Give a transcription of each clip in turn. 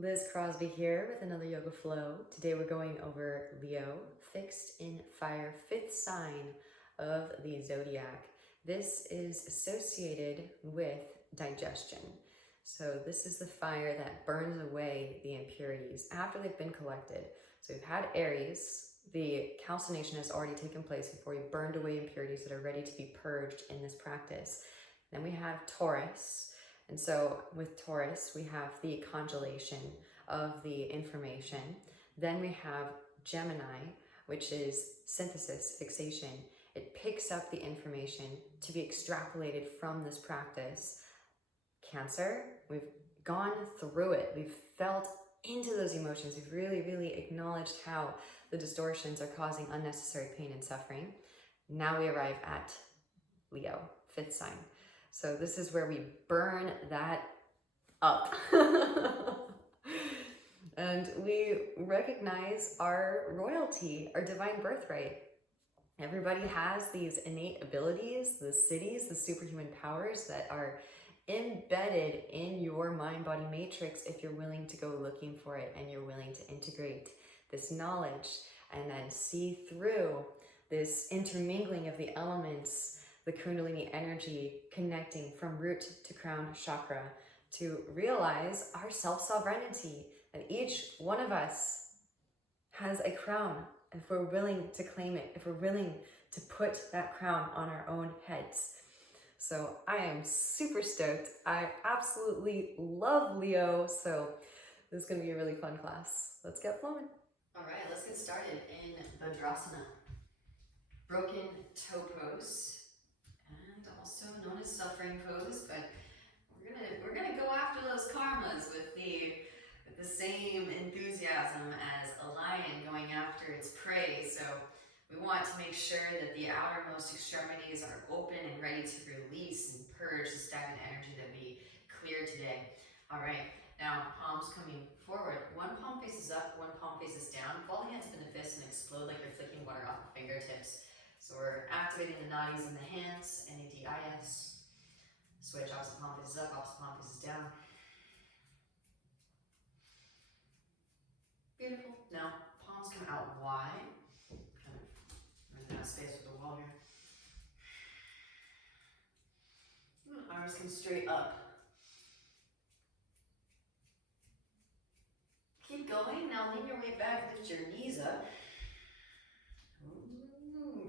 Liz Crosby here with another yoga flow. Today we're going over Leo, fixed in fire, fifth sign of the zodiac. This is associated with digestion. So this is the fire that burns away the impurities after they've been collected. So we've had Aries, the calcination has already taken place before we burned away impurities that are ready to be purged in this practice. Then we have Taurus. And so with Taurus, we have the congelation of the information. Then we have Gemini, which is synthesis, fixation. It picks up the information to be extrapolated from this practice. Cancer, we've gone through it. We've felt into those emotions. We've really acknowledged how the distortions are causing unnecessary pain and suffering. Now we arrive at Leo, fifth sign. So this is where we burn that up. And we recognize our royalty, our divine birthright. Everybody has these innate abilities, the cities, the superhuman powers that are embedded in your mind-body matrix if you're willing to go looking for it and you're willing to integrate this knowledge and then see through this intermingling of the elements, the Kundalini energy connecting from root to crown chakra to realize our self-sovereignty, and each one of us has a crown if we're willing to claim it, if we're willing to put that crown on our own heads. So I am super stoked. I absolutely love Leo, so this is going to be a really fun class. Let's get flowing. All right, let's get started in Vibrational. Broken toe pose. And also known as suffering pose, but we're gonna go after those karmas with the same enthusiasm as a lion going after its prey. So we want to make sure that the outermost extremities are open and ready to release and purge the stagnant energy that we cleared today. All right, now palms coming forward. One palm faces up, one palm faces down. Ball the hands up in the fist and explode like you're flicking water off the fingertips. So we're activating the nadis in the hands, NADIS. Switch, opposite palm faces up, opposite palm faces down. Beautiful. Now, palms come out wide. Kind of running out of space with the wall here. Arms come straight up. Keep going. Now lean your way back, lift your knees up.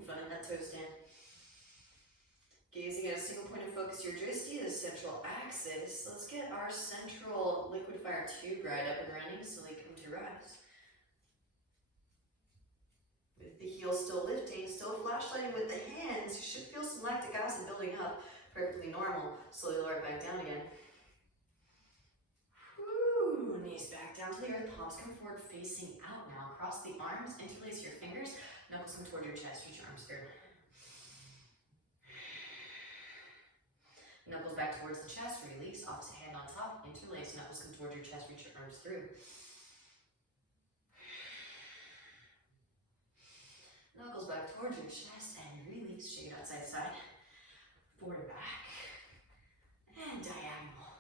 Finding that toe stand. Gazing at a single point of focus, your drishti, the central axis. Let's get our central liquid fire tube right up and running so they come to rest. With the heels still lifting, still flashlighting with the hands, you should feel some lactic acid building up. Perfectly normal. Slowly lower it back down again. Whew, knees back down to the earth, palms come forward, facing out now. Cross the arms, interlace your fingers, knuckles come toward your chest, reach your arms through. Knuckles back towards the chest, release, opposite hand on top, interlace, knuckles come towards your chest, reach your arms through. Knuckles back towards your chest and release, shake it outside side, forward back, and diagonal.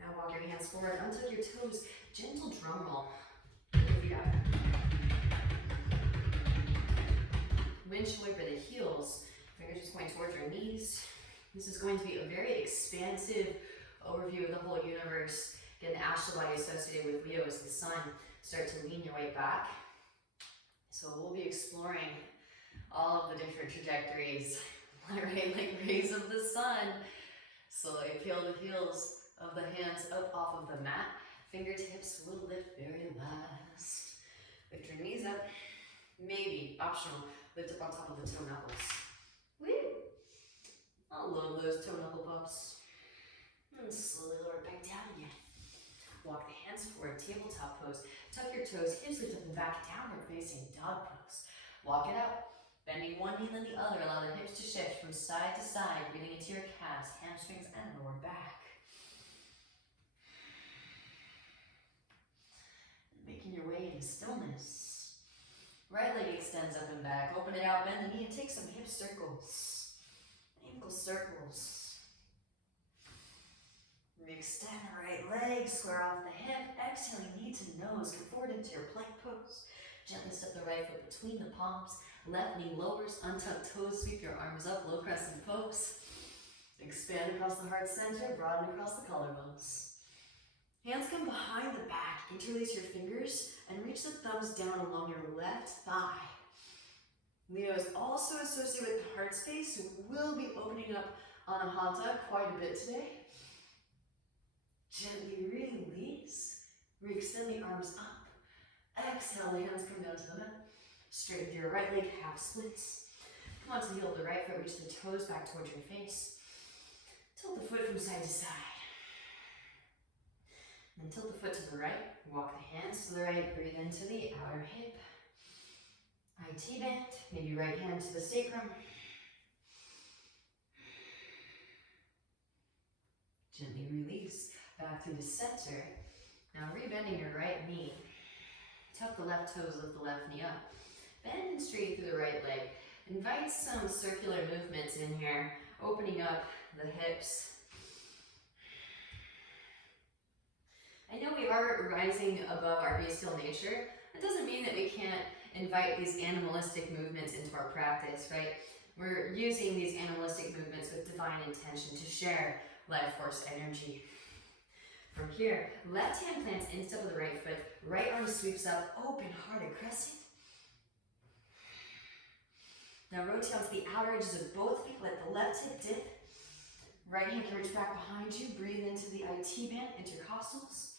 Now walk your hands forward, untuck your toes, gentle drum roll, your feet out. Windshield wiper the heels, fingers just point towards your knees. This is going to be a very expansive overview of the whole universe. Again, the astral body associated with Leo is the sun. Start to lean your way back. So we'll be exploring all of the different trajectories, right? Like rays of the sun. Slowly peel the heels of the hands up off of the mat. Fingertips will lift very last. Lift your knees up. Maybe, optional, lift up on top of the toe knuckles. Woo! I love those toe knuckle pops. And slowly lower it back down again. Walk the hands forward, tabletop pose. Tuck your toes, hips lift up and back, downward facing dog pose. Walk it up, bending one knee then the other. Allow the hips to shift from side to side, breathing into your calves, hamstrings, and lower back. Making your way into stillness. Right leg extends up and back. Open it out, bend the knee, and take some hip circles. Ankle circles. Re-extend the right leg, square off the hip. Exhaling knee to nose, come forward into your plank pose. Gently step the right foot between the palms. Left knee lowers, untuck toes, sweep your arms up, low crescent pose. Expand across the heart center, broaden across the collarbones. Hands come behind the back, interlace your fingers, and reach the thumbs down along your left thigh. Leo is also associated with the heart space, so we'll be opening up Anahata quite a bit today. Gently release, re-extend the arms up. Exhale, the hands come down to the mat. Straighten your right leg, half splits. Come onto the heel of the right foot, reach the toes back towards your face. Tilt the foot from side to side. Then tilt the foot to the right, walk the hands to the right, breathe into the outer hip. IT bend, maybe right hand to the sacrum. Gently release, back through the center. Now rebending your right knee. Tuck the left toes, lift the left knee up. Bend and straight through the right leg. Invite some circular movements in here, opening up the hips. I know we are rising above our bestial nature. That doesn't mean that we can't invite these animalistic movements into our practice, right? We're using these animalistic movements with divine intention to share life force energy. From here, left hand plants in step of the right foot, right arm sweeps up, open hearted crescent. Now rotate onto the outer edges of both feet, let the left hip dip. Right hand can reach back behind you, breathe into the IT band, intercostals.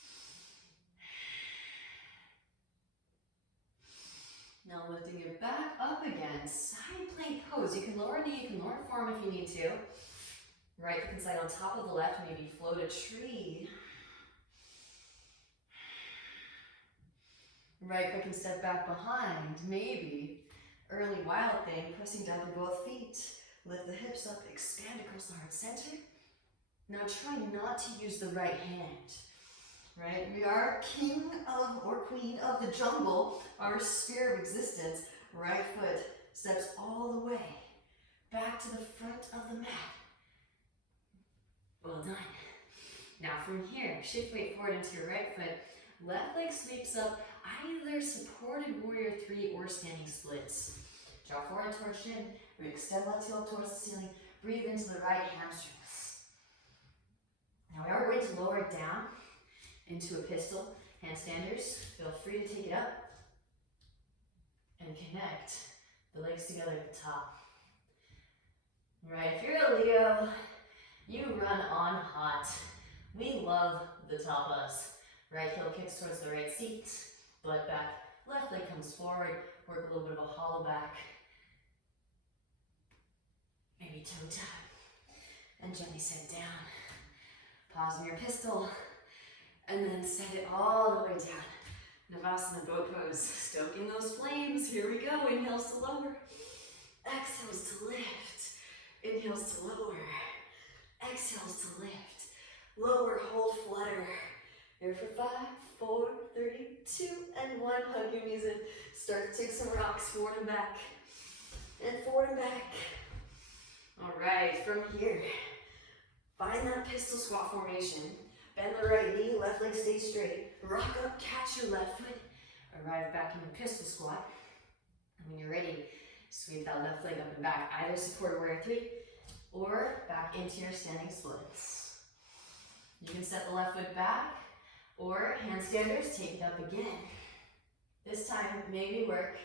Now lifting your back up again, side plank pose. You can lower knee, you can lower forearm if you need to. Right foot can slide on top of the left, maybe float a tree. Right foot can step back behind, maybe. Early wild thing, pressing down through both feet. Lift the hips up, expand across the heart center. Now try not to use the right hand, right? We are king of or queen of the jungle, our sphere of existence. Right foot steps all the way back to the front of the mat. Well done. Now from here, shift weight forward into your right foot. Left leg sweeps up, either supported warrior 3 or standing splits. Draw forward towards shin, re-extend left heel towards the ceiling, breathe into the right hamstrings. Now we are going to lower it down into a pistol. Handstanders, feel free to take it up and connect the legs together at the top. Right, if you're a Leo, you run on hot. We love the tapas. Right heel kicks towards the right seat, butt back, left leg comes forward, work a little bit of a hollow back. Maybe toe tap, and gently set down. Pause in your pistol, and then set it all the way down. Navasana boat pose, stoking those flames. Here we go, inhales to lower, exhales to lift, inhales to lower, exhales to lift, lower, hold, flutter. Here for 5, 4, 3, 2, and 1. Hug your knees in. Start to take some rocks forward and back. And forward and back. All right, from here, find that pistol squat formation. Bend the right knee, left leg stays straight. Rock up, catch your left foot. Arrive back in your pistol squat. And when you're ready, sweep that left leg up and back. Either support warrior 3 or back into your standing splits. You can set the left foot back, or handstanders, take it up again. This time, maybe work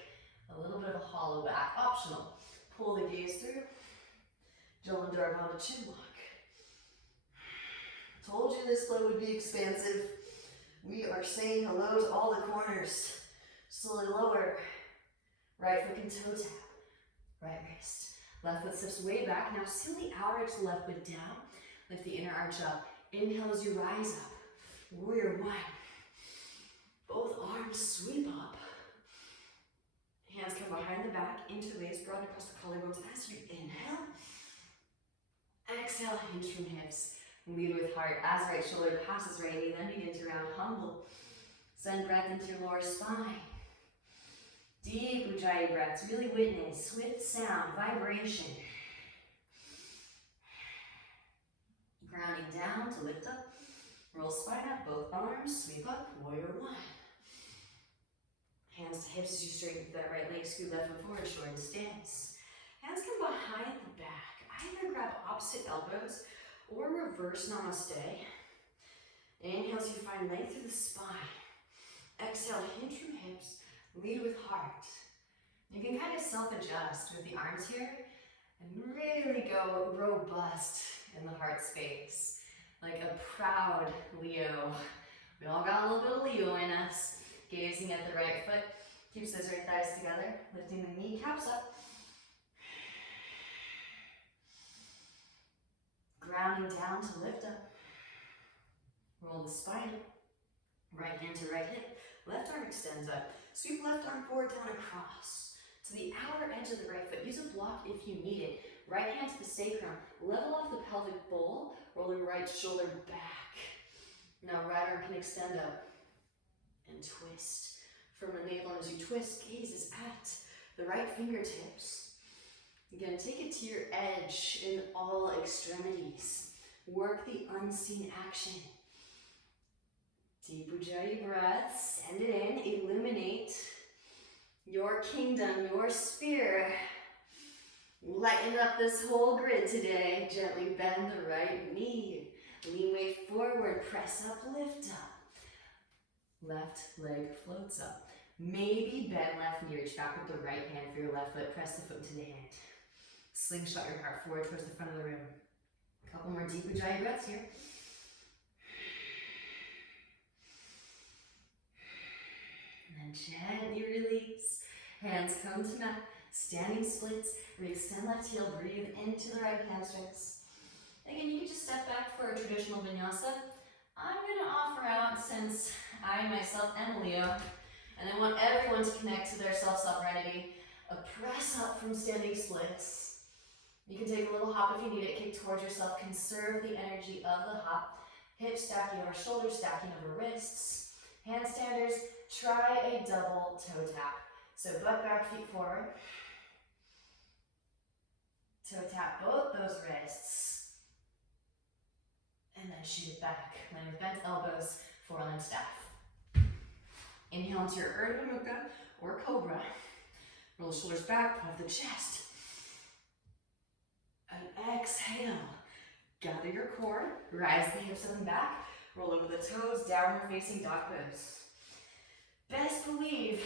a little bit of a hollow back, optional. Pull the gaze through, Jolin Dharvana chin lock. Told you this flow would be expansive. We are saying hello to all the corners. Slowly lower, right foot can toe tap, right wrist. Left foot steps way back. Now seal the outer edge of the left foot down. Lift the inner arch up. Inhale as you rise up. Warrior 1. Both arms sweep up. Hands come behind the back, interlace, broaden across the collarbones as you inhale. Exhale, hinge from hips. Lead with heart as right shoulder passes right knee, then begin to round humble. Send breath into your lower spine. Deep Ujjayi breaths, really witness with sound, vibration. Grounding down to lift up. Roll spine up, both arms, sweep up, warrior one. Hands to hips as you straighten through that right leg, scoot left foot forward, shorten stance. Hands come behind the back. Either grab opposite elbows or reverse namaste. Inhale as you find length through the spine. Exhale, hinge from hips, lead with heart. You can kind of self-adjust with the arms here and really go robust in the heart space. Like a proud Leo. We all got a little bit of Leo in us. Gazing at the right foot. Keeps those right thighs together. Lifting the kneecaps up. Grounding down to lift up. Roll the spine up. Right hand to right hip. Left arm extends up. Sweep left arm forward, down, across. To the outer edge of the right foot. Use a block if you need it. Right hand to the sacrum. Level off the pelvic bowl. Roll the right shoulder back. Now right arm can extend up. And twist from the navel. As you twist, gaze is at the right fingertips. Again, take it to your edge in all extremities. Work the unseen action. Deep Ujjayi breath, send it in, illuminate your kingdom, your sphere. Lighten up this whole grid today. Gently bend the right knee. Lean weight forward, press up, lift up. Left leg floats up. Maybe bend left knee, reach back with the right hand for your left foot. Press the foot into the hand. Slingshot your heart forward towards the front of the room. A couple more deep Ujjayi breaths here. And then gently release. Hands come to mat. Standing splits. Re-extend left heel. Breathe into the right hamstrings. Again, you can just step back for a traditional vinyasa. I'm going to offer out, since I myself am Leo, and I want everyone to connect to their self-sovereignty, a press up from standing splits. You can take a little hop if you need it, kick towards yourself, conserve the energy of the hop. Hips stacking over shoulders, stacking over wrists. Handstanders, try a double toe tap. So butt back, feet forward. Toe tap both those wrists. And then shoot it back. Land with bent elbows, forearm staff. Inhale into your Urdhva Mukha or Cobra. Roll the shoulders back, puff the chest. And exhale. Gather your core, rise the hips up and back, roll over the toes, downward facing dog pose. Best believe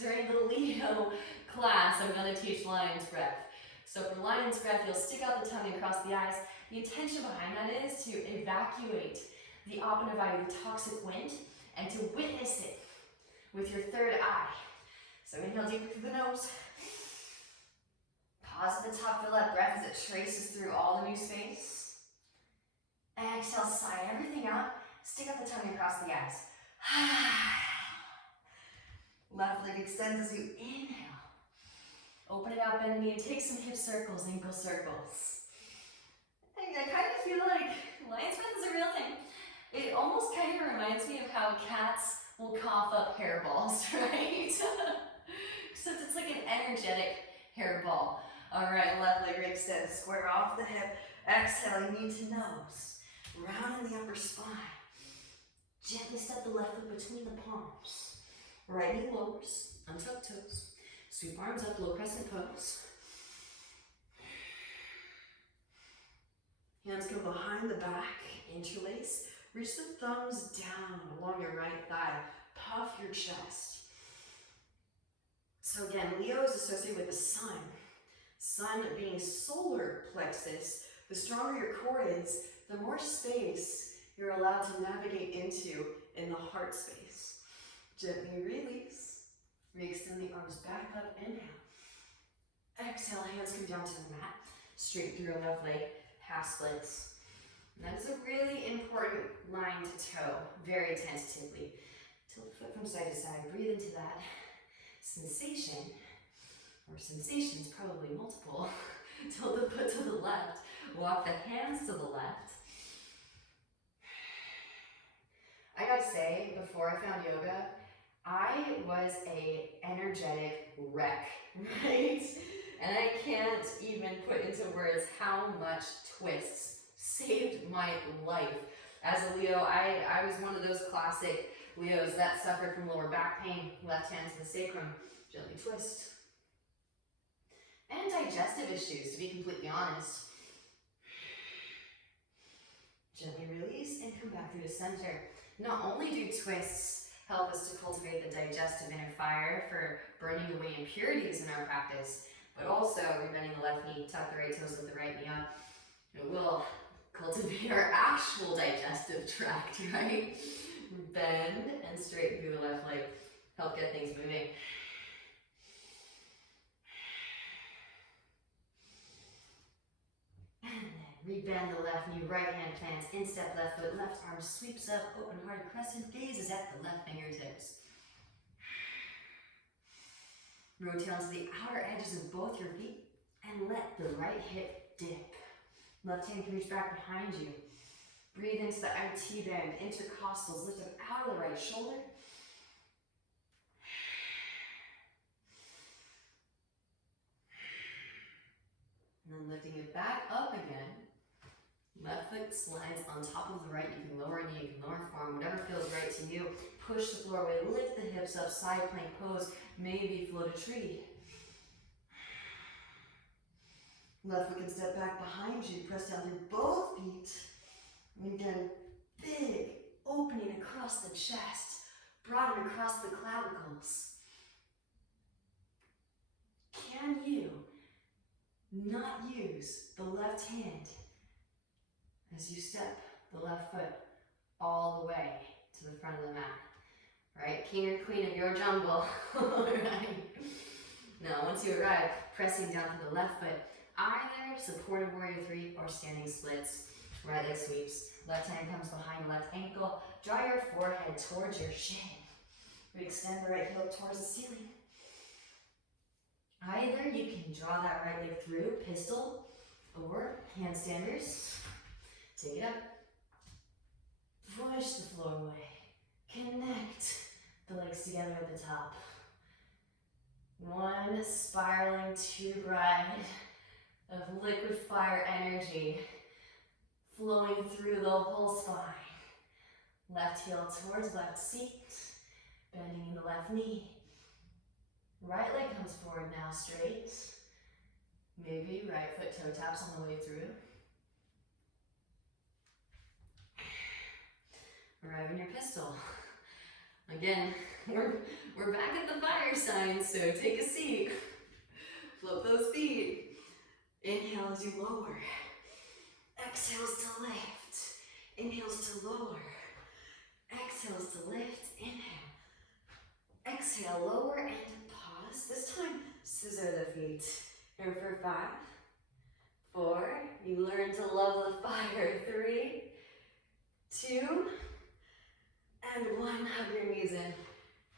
during the Leo class, I'm going to teach lion's breath. So for lion's breath, you'll stick out the tongue across the eyes. The intention behind that is to evacuate the apana, the toxic wind, and to witness it with your third eye. So inhale deep through the nose. Pause at the top, feel that breath as it traces through all the new space. Exhale, sigh everything out. Stick out the tongue across the eyes. Left leg extends as you inhale. Open it out, bend the knee, and take some hip circles, ankle circles. I kind of feel like lion's breath is a real thing. It almost kind of reminds me of how cats will cough up hairballs, right? Except it's like an energetic hairball. All right, left leg extend, square off the hip. Exhale, knee to nose. Round in the upper spine. Gently step the left foot between the palms. Right knee lowers, untuck toes. Sweep arms up, low crescent pose. Hands go behind the back, interlace. Reach the thumbs down along your right thigh. Puff your chest. So again, Leo is associated with the sun. Sun being solar plexus. The stronger your core is, the more space you're allowed to navigate into in the heart space. Gently release. Re-extend the arms back up, inhale. Exhale, hands come down to the mat. Straight through your left leg, half splits. And that is a really important line to toe, very tentatively. Tilt the foot from side to side, breathe into that sensation, or sensations, probably multiple. Tilt the foot to the left, walk the hands to the left. I gotta say, before I found yoga, I was a energetic wreck, right? And I can't even put into words how much twists saved my life. As a Leo, I was one of those classic Leos that suffered from lower back pain. Left hand to the sacrum, gently twist. And digestive issues, to be completely honest. Gently release and come back through the center. Not only do twists help us to cultivate the digestive inner fire for burning away impurities in our practice, but also rebending the left knee, tuck the right toes, lift the right knee up. It will cultivate our actual digestive tract, right? Bend and straighten through the left leg. Help get things moving. And then rebend the left knee, right hand plants, instep left foot, left arm sweeps up, open hearted crescent, gazes at the left fingertips. Rotate onto the outer edges of both your feet and let the right hip dip. Left hand can reach back behind you. Breathe into the IT band, intercostals, lift up out of the right shoulder. And then lifting it back up again. Left foot slides on top of the right. You can lower a knee, you can lower forearm, whatever feels right to you. Push the floor away, lift the hips up, side plank pose, maybe float a tree. Left foot can step back behind you, press down through both feet. And again, big opening across the chest, broaden across the clavicles. Can you not use the left hand as you step the left foot all the way to the front of the mat? Right? King or queen of your jungle. Alright. Now, once you arrive, pressing down to the left foot, either supported warrior 3 or standing splits. Right leg sweeps. Left hand comes behind left ankle. Draw your forehead towards your shin. We extend the right heel towards the ceiling. Either you can draw that right leg through, pistol, or handstanders. Take it up. Push the floor away. Connect the legs together at the top. One spiraling tube ride of liquid fire energy flowing through the whole spine. Left heel towards left seat, bending in the left knee. Right leg comes forward now, straight. Maybe right foot toe taps on the way through. Arrive in your pistol. Again, we're back at the fire sign, so take a seat. Float those feet. Inhale as you lower. Exhales to lift. Inhales to lower. Exhales to lift. Inhale. Exhale, lower and pause. This time, scissor the feet. Here for 5, 4. You learn to love the fire. 3, 2, and 1. Hug your knees in.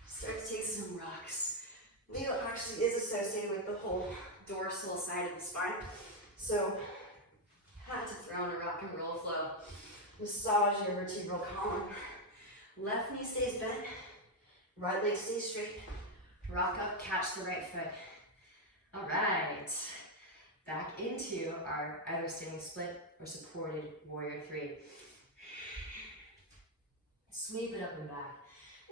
Start to take some rocks. Leo actually is associated with the whole dorsal side of the spine. So, had to throw in a rock and roll flow. Massage your vertebral column. Left knee stays bent. Right leg stays straight. Rock up, catch the right foot. All right. Back into our either standing split or supported warrior 3. Sweep it up and back.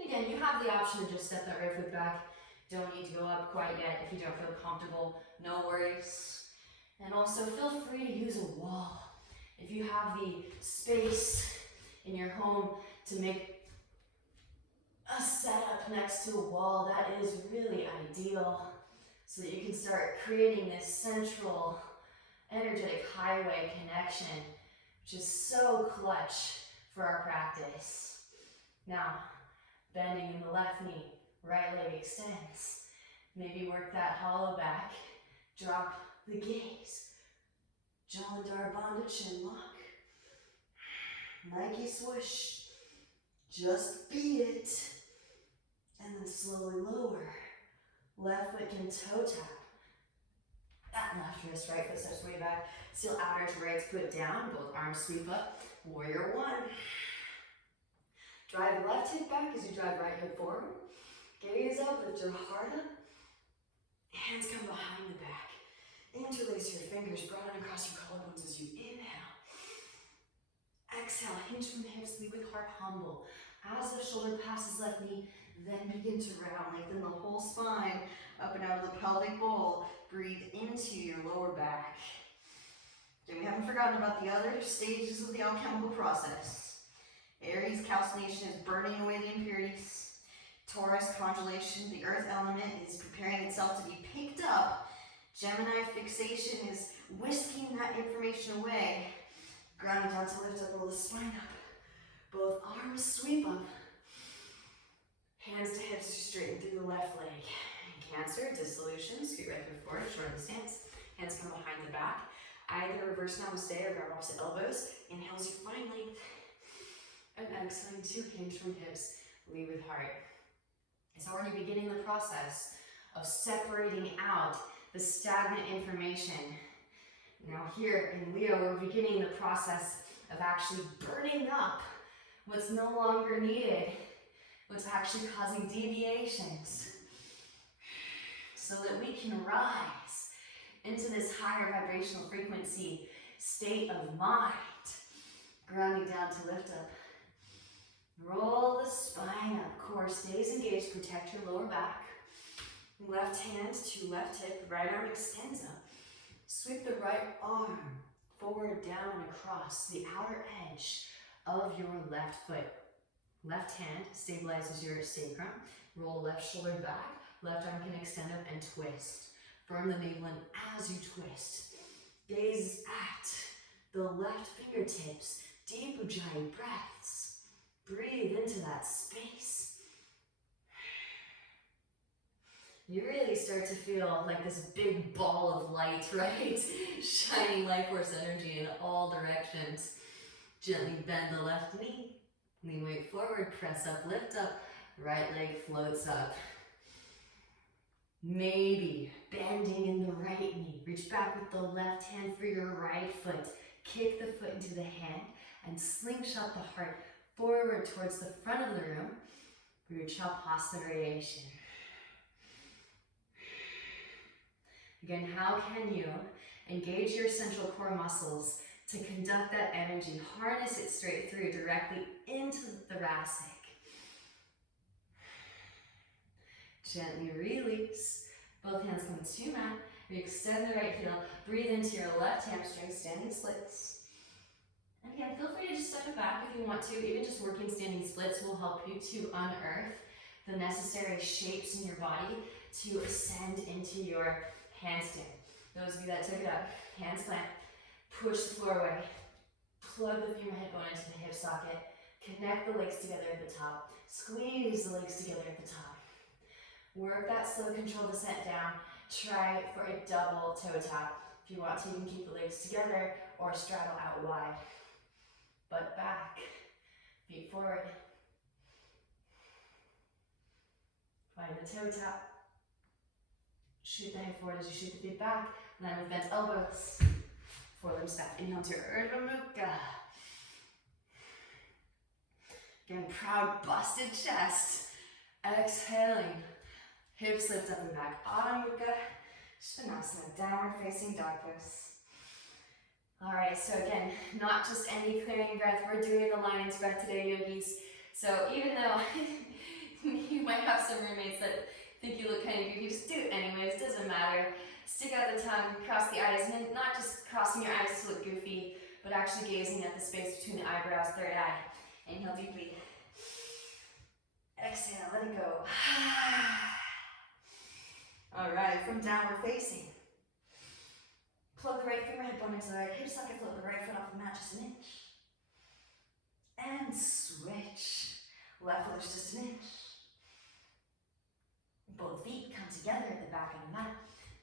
Again, you have the option to just step that right foot back. Don't need to go up quite yet if you don't feel comfortable. No worries. And also feel free to use a wall. If you have the space in your home to make a setup next to a wall, that is really ideal so that you can start creating this central energetic highway connection, which is so clutch for our practice. Now, bending in the left knee, right leg extends. Maybe work that hollow back, drop the gaze. Jalandhar Bandha chin lock. Nike swoosh. Just beat it. And then slowly lower. Left foot can toe tap. That left wrist, right foot steps way back. Seal outer edge, right foot down. Both arms sweep up. Warrior 1. Drive left hip back as you drive right hip forward. Gaze up, lift your heart up. Hands come behind the back. Interlace your fingers, broaden across your collarbones as you inhale. Exhale, hinge from the hips, lead with heart, humble. As the shoulder passes left knee, then begin to round. Lengthen the whole spine up and out of the pelvic bowl. Breathe into your lower back. Okay, we haven't forgotten about the other stages of the alchemical process. Aries calcination is burning away the impurities. Taurus congelation, the earth element is preparing itself to be picked up. Gemini fixation is whisking that information away. Grounding down to lift up, roll the spine up. Both arms sweep up. Hands to hips as you straighten through the left leg. Cancer, dissolution, scoot right through forward, shorten the stance. Hands come behind the back. Either reverse namaste or grab opposite elbows. Inhale as you find length. And exhaling to hinge from hips, lead with heart. It's already beginning the process of separating out the stagnant information. Now here in Leo, we're beginning the process of actually burning up what's no longer needed, what's actually causing deviations, so that we can rise into this higher vibrational frequency state of mind. Grounding down to lift up. Roll the spine up, core stays engaged, protect your lower back. Left hand to left hip, right arm extends up. Sweep the right arm forward, down, and across the outer edge of your left foot. Left hand stabilizes your sacrum. Roll the left shoulder back. Left arm can extend up and twist. Firm the navel in as you twist. Gaze at the left fingertips. Deep Ujjayi breaths. Breathe into that space. You really start to feel like this big ball of light, right? Shining life force energy in all directions. Gently bend the left knee. Lean weight forward, press up, lift up. Right leg floats up. Maybe bending in the right knee. Reach back with the left hand for your right foot. Kick the foot into the hand and slingshot the heart forward towards the front of the room for your Chalpasta variation. Again, how can you engage your central core muscles to conduct that energy, harness it straight through directly into the thoracic? Gently release. Both hands come to mat. We extend the right heel. Breathe into your left hamstring, standing splits. And again, feel free to just step it back if you want to. Even just working standing splits will help you to unearth the necessary shapes in your body to ascend into your handstand. Those of you that took it up, hands plant, push the floor away, plug the femur hip bone into the hip socket, connect the legs together at the top, squeeze the legs together at the top. Work that slow controlled descent down. Try for a double toe tap. If you want to, you can keep the legs together or straddle out wide. Butt back, feet forward. Find the toe tap. Shoot the head forward as you shoot the feet back. Land with bent elbows. Forearm staff. Inhale to Urdhva Mukha. Again, proud busted chest. Exhaling. Hips lift up and back. Adho Mukha. Svanasana. Downward facing dog pose. Alright, so again, not just any clearing breath. We're doing the lion's breath today, yogis. So even though you might have some roommates that think you look kind of goofy, just do it anyways, doesn't matter. Stick out the tongue, cross the eyes, and then not just crossing your eyes to look goofy, but actually gazing at the space between the eyebrows, third eye. Inhale deeply. Exhale, let it go. Alright, from downward facing. Plug the right femur hip bone into the right hip socket, float the right foot off the mat just an inch. And switch. Left foot is just an inch. Both feet come together at the back of the mat.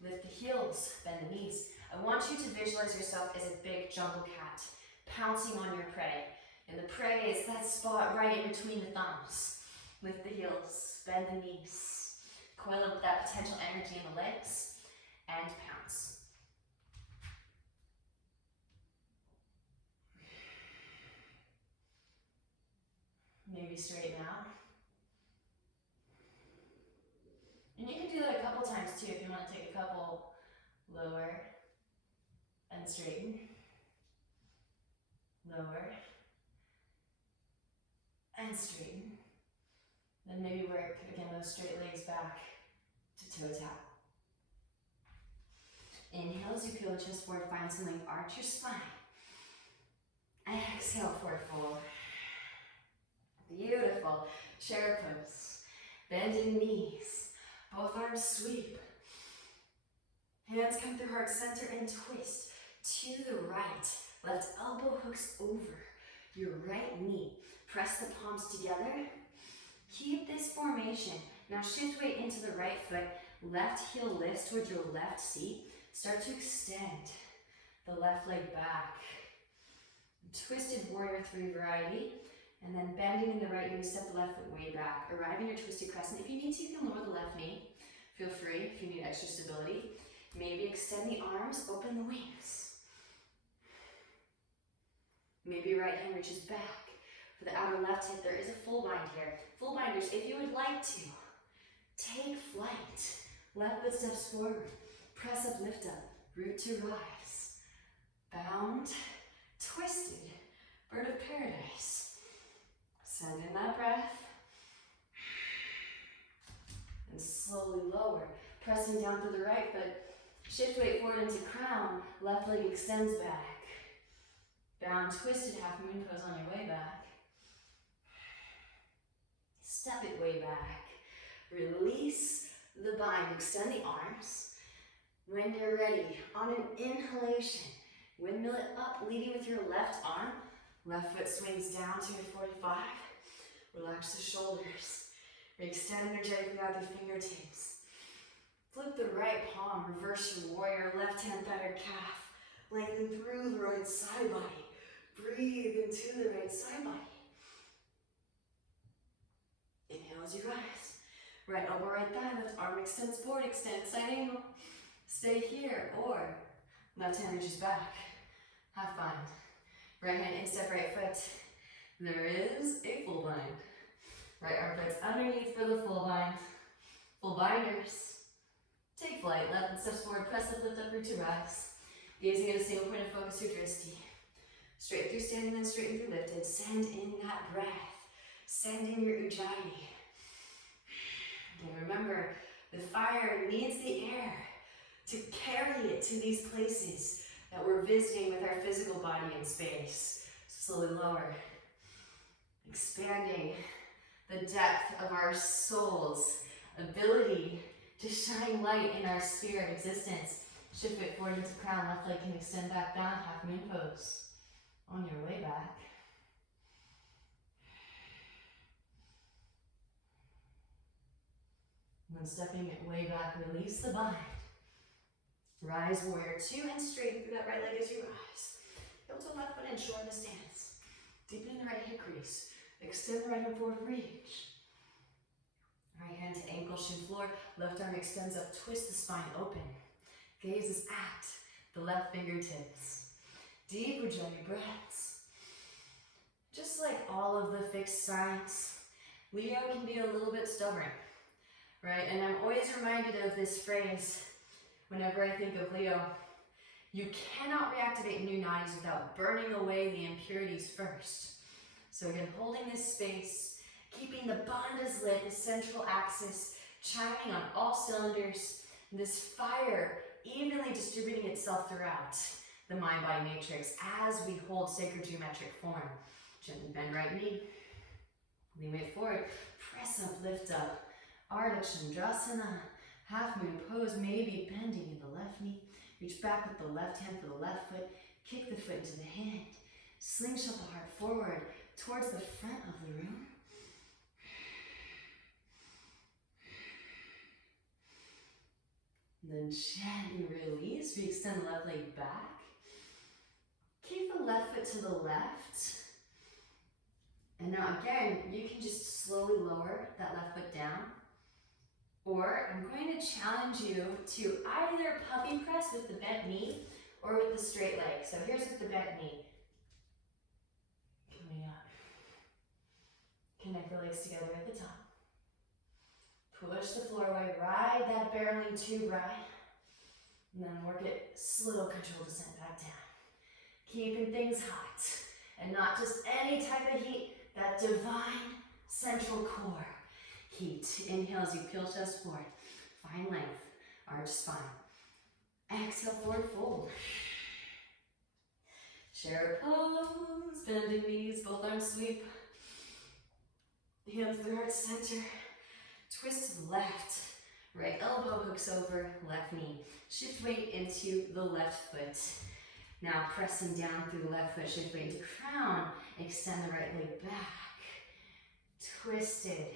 Lift the heels, bend the knees. I want you to visualize yourself as a big jungle cat pouncing on your prey. And the prey is that spot right in between the thumbs. Lift the heels, bend the knees. Coil up that potential energy in the legs and pounce. Maybe straighten out. And you can do that a couple times too if you want to take a couple. Lower and straighten. Lower and straighten. Then maybe work, again, those straight legs back to toe tap. Inhale as you peel the chest forward, find some length, arch your spine. Exhale, forward fold. Beautiful. Chair pose. Bending knees. Both arms sweep. Hands come through heart center and twist to the right. Left elbow hooks over your right knee. Press the palms together. Keep this formation. Now shift weight into the right foot. Left heel lifts towards your left seat. Start to extend the left leg back. Twisted warrior three variety. And then bending in the right knee, step the left foot way back. Arrive in your twisted crescent. If you need to, you can lower the left knee. Feel free if you need extra stability. Maybe extend the arms, open the wings. Maybe your right hand reaches back. For the outer left hip, there is a full bind here. Full binders, if you would like to, take flight. Left foot steps forward. Press up, lift up. Root to rise. Bound, twisted. Bird of paradise. Send in that breath. And slowly lower. Pressing down through the right foot. Shift weight forward into crown. Left leg extends back. Bound, twisted, half moon pose on your way back. Step it way back. Release the bind. Extend the arms. When you're ready, on an inhalation, windmill it up, leading with your left arm. Left foot swings down to a 45. Relax the shoulders. Extend energetically out the fingertips. Flip the right palm, reverse your warrior, left hand thunder calf. Lengthen through the right side body. Breathe into the right side body. Inhale as you rise. Right elbow, right thigh, left arm extends forward, extend side angle. Stay here, or left hand reaches back. Half bind. Right hand instep, right foot. There is a full bind. Right arm puts underneath for the full bind. Full binders. Take flight, left foot steps forward, press up, lift up, root to rise. Gazing at a single point of focus, your drishti. Straight through standing, then straighten through lifted. Send in that breath. Send in your ujjayi. And remember, the fire needs the air to carry it to these places that we're visiting with our physical body in space. Slowly lower. Expanding the depth of our soul's ability to shine light in our sphere of existence. Shift it forward into crown, left leg can extend back down, half moon pose. On your way back. When stepping it way back, release the bind. Rise, warrior two, and straighten through that right leg as you rise. Heel to left foot and shorten the stance. Deepen the right hip crease. Extend the right arm forward, reach. Right hand to ankle, shin floor. Left arm extends up, twist the spine open. Gaze is at the left fingertips. Deep ujjayi breaths. Just like all of the fixed signs, Leo can be a little bit stubborn, right? And I'm always reminded of this phrase whenever I think of Leo. You cannot reactivate new nadis without burning away the impurities first. So again, holding this space, keeping the bandhas lit, the central axis, chiming on all cylinders, this fire evenly distributing itself throughout the mind-body matrix as we hold sacred geometric form. Gently bend right knee, lean weight forward, press up, lift up, Ardha Chandrasana, half moon pose, maybe bending in the left knee, reach back with the left hand for the left foot, kick the foot into the hand, slingshot the heart forward towards the front of the room. Then gently release, we extend the left leg back. Keep the left foot to the left. And now again, you can just slowly lower that left foot down. Or I'm going to challenge you to either puppy press with the bent knee or with the straight leg. So here's with the bent knee. Coming up. Connect the legs together at the top. Push the floor away, ride that barreling tube ride. And then work it slow, controlled descent back down. Keeping things hot. And not just any type of heat, that divine central core. Heat. Inhale as you peel chest forward. Find length. Arch spine. Exhale, forward fold. Share pose. Bending knees, both arms sweep. Hands to the heart center. Twist to the left. Right elbow hooks over, left knee. Shift weight into the left foot. Now pressing down through the left foot, shift weight into crown. Extend the right leg back. Twisted.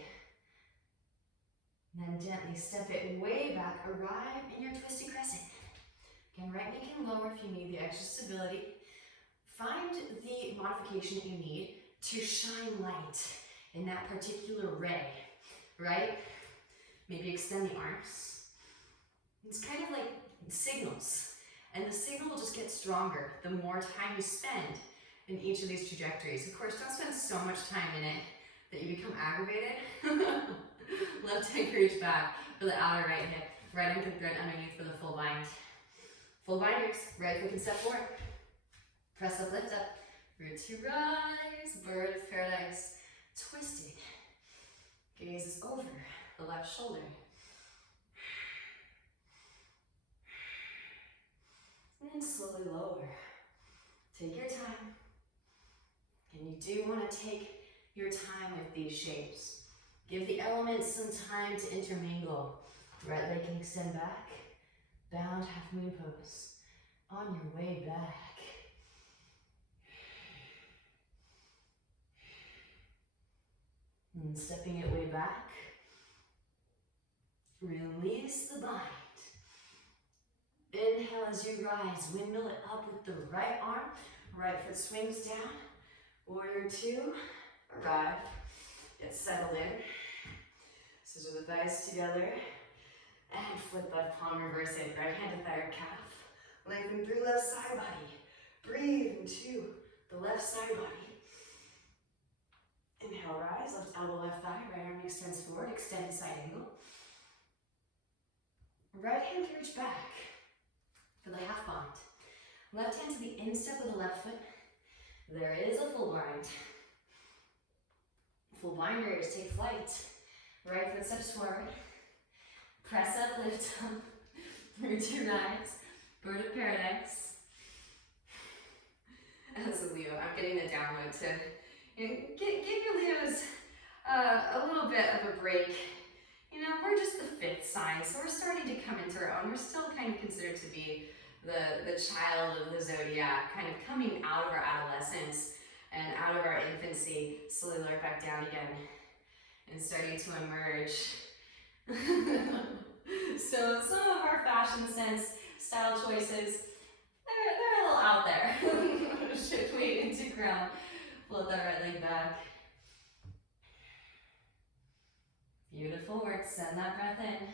And then gently step it way back. Arrive in your twisted crescent. Again, right knee can lower if you need the extra stability. Find the modification that you need to shine light in that particular ray, right? Maybe extend the arms. It's kind of like signals. And the signal will just get stronger the more time you spend in each of these trajectories. Of course, don't spend so much time in it that you become aggravated. Left hip reach back for the outer right hip. Right ankle thread underneath for the full bind. Full binders. Right foot can step forward. Press up, lift up. Root to rise. Bird of paradise. Twisted. Gaze is over the left shoulder. And then slowly lower. Take your time. And you do want to take your time with these shapes. Give the elements some time to intermingle. Right leg can extend back. Bound half moon pose. On your way back. And stepping it way back. Release the bind. Inhale as you rise. Windmill it up with the right arm. Right foot swings down. Warrior two. Arrive. Get settled in. Scissor the thighs together. And flip left palm, reverse it. Right hand to thigh or calf. Lengthen through left side body. Breathe into the left side body. Inhale, rise. Left elbow, left thigh. Right arm extends forward. Extended side angle. Right hand to reach back for the half bind. Left hand to the instep of the left foot. There is a full bind. Full binders, take flight. Right foot steps forward. Press up, lift up. Root to rise. Bird of paradise. As a Leo, I'm getting the download to give your Leos a little bit of a break. You know, we're just the fifth sign, so we're starting to come into our own. We're still kind of considered to be the child of the zodiac, kind of coming out of our adolescence and out of our infancy, slowly lower back down again, and starting to emerge. So some of our fashion sense, style choices, they're a little out there. Shift weight into ground. Float that right leg back. Beautiful work. Send that breath in.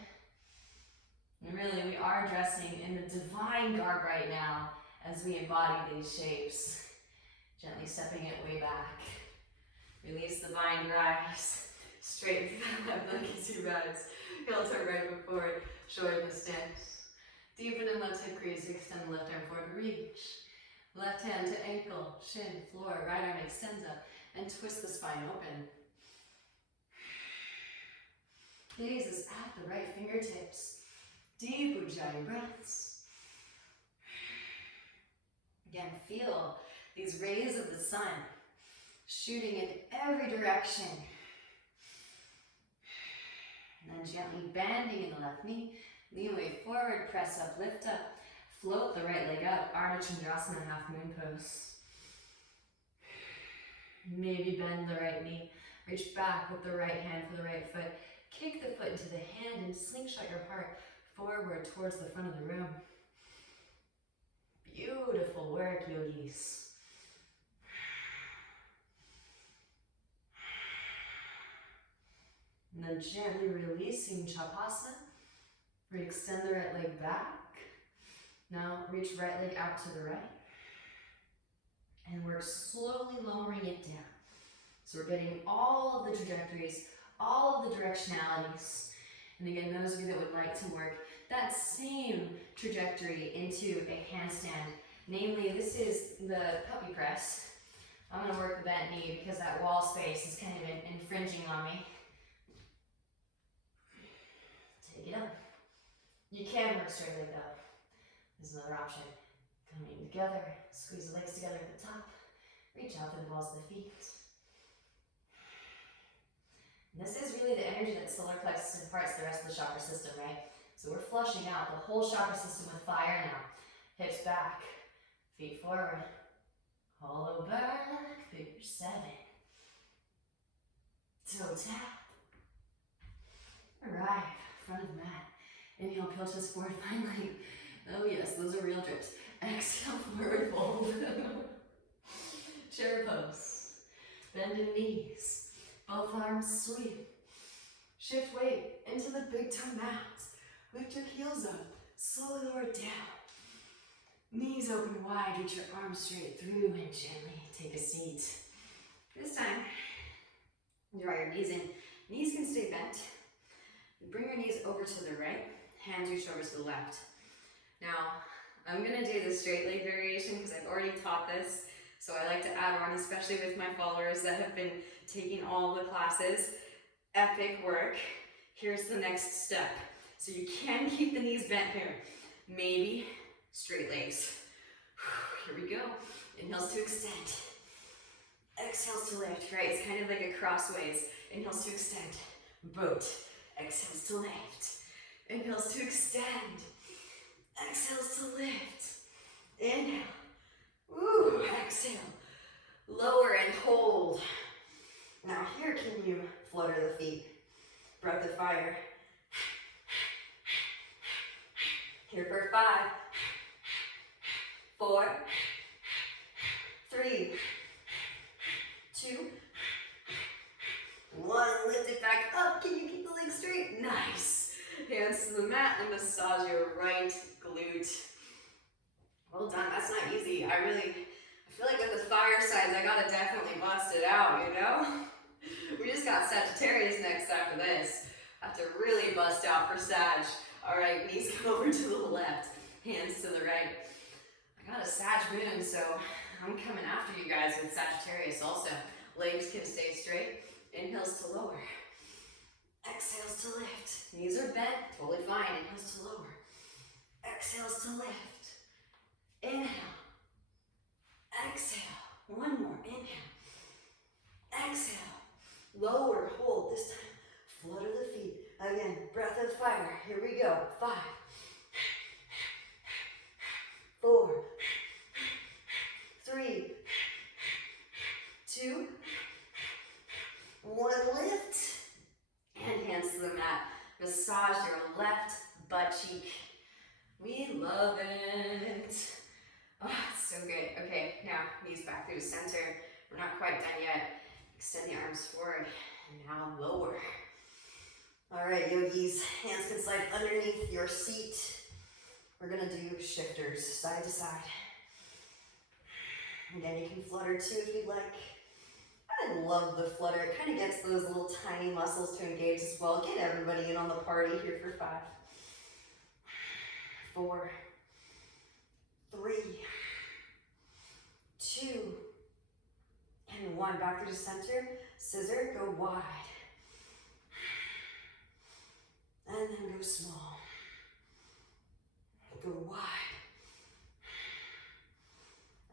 And really, we are dressing in the divine garb right now as we embody these shapes. Gently stepping it way back. Release the bind, rise. Straighten the left leg as you rise. Heel turn right foot forward. Shorten the stance. Deepen in left hip crease. Extend the left arm forward. Reach. Left hand to ankle, shin, floor. Right arm extends up. And twist the spine open. Gaze is at the right fingertips. Deep Ujjayi breaths. Again, feel these rays of the sun shooting in every direction. And then gently bending in the left knee. Lean weight forward, press up, lift up. Float the right leg up, Ardha Chandrasana, half moon pose. Maybe bend the right knee. Reach back with the right hand for the right foot. Kick the foot into the hand and slingshot your heart forward towards the front of the room. Beautiful work, yogis. And then gently releasing Chapasana. Re-extend the right leg back. Now reach right leg out to the right. And we're slowly lowering it down. So we're getting all of the trajectories, all of the directionalities. And again, those of you that would like to work that same trajectory into a handstand, namely this is the puppy press. I'm going to work the bent knee because that wall space is kind of infringing on me. Take it up. You can work straight leg though. There's another option. Coming together, squeeze the legs together at the top. Reach out through the balls of the feet. And this is really the energy that solar plexus imparts to the rest of the chakra system, right? So we're flushing out the whole chakra system with fire now. Hips back, feet forward. Hollow back, figure 7. Toe tap. Arrive, front of the mat. Inhale, peel chest forward, finally. Oh yes, those are real drips. Exhale, forward fold. Chair pose. Bend in knees. Both arms sweep. Shift weight into the big toe mat. Lift your heels up. Slowly lower down. Knees open wide. Reach your arms straight through and gently take a seat. This time, draw your knees in. Knees can stay bent. Bring your knees over to the right. Hands reach over to the left. Now, I'm going to do the straight leg variation because I've already taught this. So I like to add on, especially with my followers that have been taking all the classes. Epic work. Here's the next step. So you can keep the knees bent here. Maybe straight legs. Here we go. Inhales to extend. Exhales to lift, right? It's kind of like a crossways. Inhales to extend. Boat. Exhales to lift. Inhales to extend. Exhales to lift. Inhale. Woo, exhale. Lower and hold. Now here, can you flutter the feet? Breath of fire. Here for 5, 4, 3, 2, 1. Lift it back up. Can you keep the legs straight? Nice. Hands to the mat and massage your right glute. Well done. That's not easy. I feel like with the fire signs, I gotta definitely bust it out, you know? We just got Sagittarius next after this. Have to really bust out for Sag. All right, knees come over to the left, hands to the right. I got a Sag moon, so I'm coming after you guys with Sagittarius also. Legs can stay straight. Inhales to lower. Exhales to lift. Knees are bent, totally fine. Inhales to lower. Exhales to lift. Inhale. Exhale. One more. Inhale. Exhale. Lower. Hold. This time, flutter the feet. Again, breath of fire. Here we go. 5, 4, 3, 2, 1. Lift. And hands to the mat. Massage your left butt cheek. We love it. Oh, it's so good. Okay, now knees back through the center. We're not quite done yet. Extend the arms forward. And now lower. All right, yogis, hands can slide underneath your seat. We're gonna do shifters, side to side. Again, you can flutter too if you'd like. I love the flutter. It kind of gets those little tiny muscles to engage as well. Get everybody in on the party here for 5, 4, 3, 2, and 1. Back through the center. Scissor, go wide. And then go small. Go wide.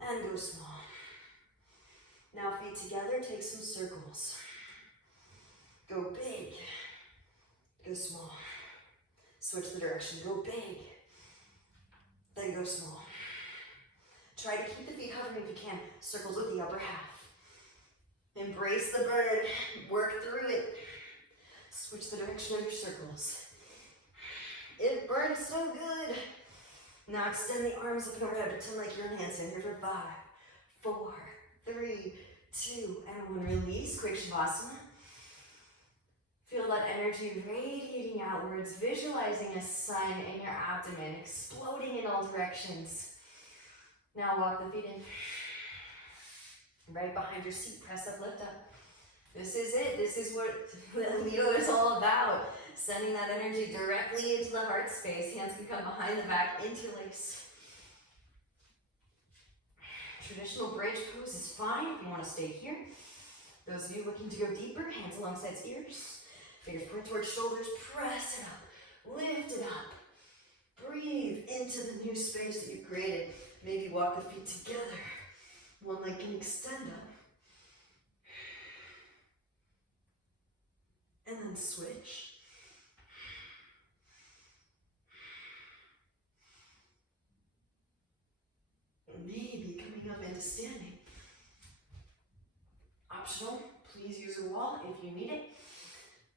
And go small. Now feet together, take some circles. Go big. Go small. Switch the direction. Go big. Then go small. Try to keep the feet hovering if you can. Circles with the upper half. Embrace the burn. Work through it. Switch the direction of your circles. It burns so good. Now extend the arms up and overhead. Pretend like you're in handstand. Here for 5, 4, 3, 2, and 1. Release. Quick Shavasana. Feel that energy radiating outwards, visualizing a sun in your abdomen, exploding in all directions. Now walk the feet in. Right behind your seat. Press up, lift up. This is it. This is what Leo is all about. Sending that energy directly into the heart space. Hands can come behind the back, interlace. Traditional bridge pose is fine if you want to stay here. Those of you looking to go deeper, hands alongside ears. Fingers point towards shoulders, press it up, lift it up. Breathe into the new space that you've created. Maybe walk the feet together. One leg can extend up. And then switch. Maybe coming up into standing. Optional, please use a wall if you need it.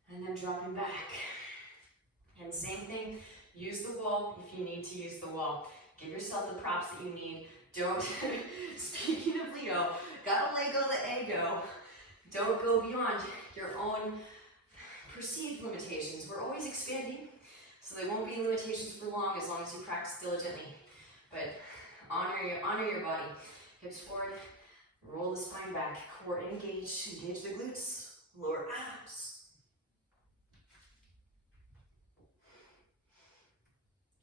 And then dropping back. And same thing, use the wall if you need to use the wall. Give yourself the props that you need. Don't, speaking of Leo, gotta let go the ego. Don't go beyond your own perceived limitations. We're always expanding, so there won't be limitations for long as you practice diligently. But honor your body. Hips forward, roll the spine back, core engage the glutes, lower abs.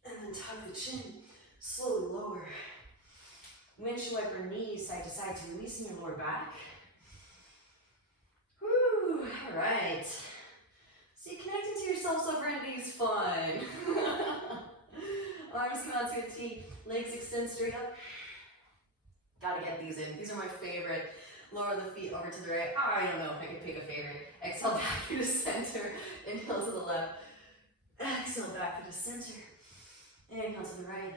And then tuck the chin, slowly lower. Windshield wiper knees side to side to releasing your lower back. Woo, all right. See, connecting to yourself sovereignty is fun. Arms come out to a T, legs extend straight up. Gotta get these in. These are my favorite. Lower the feet over to the right. I don't know if I can pick a favorite. Exhale back through the center. Inhale to the left. Exhale back through the center. Inhale to the right.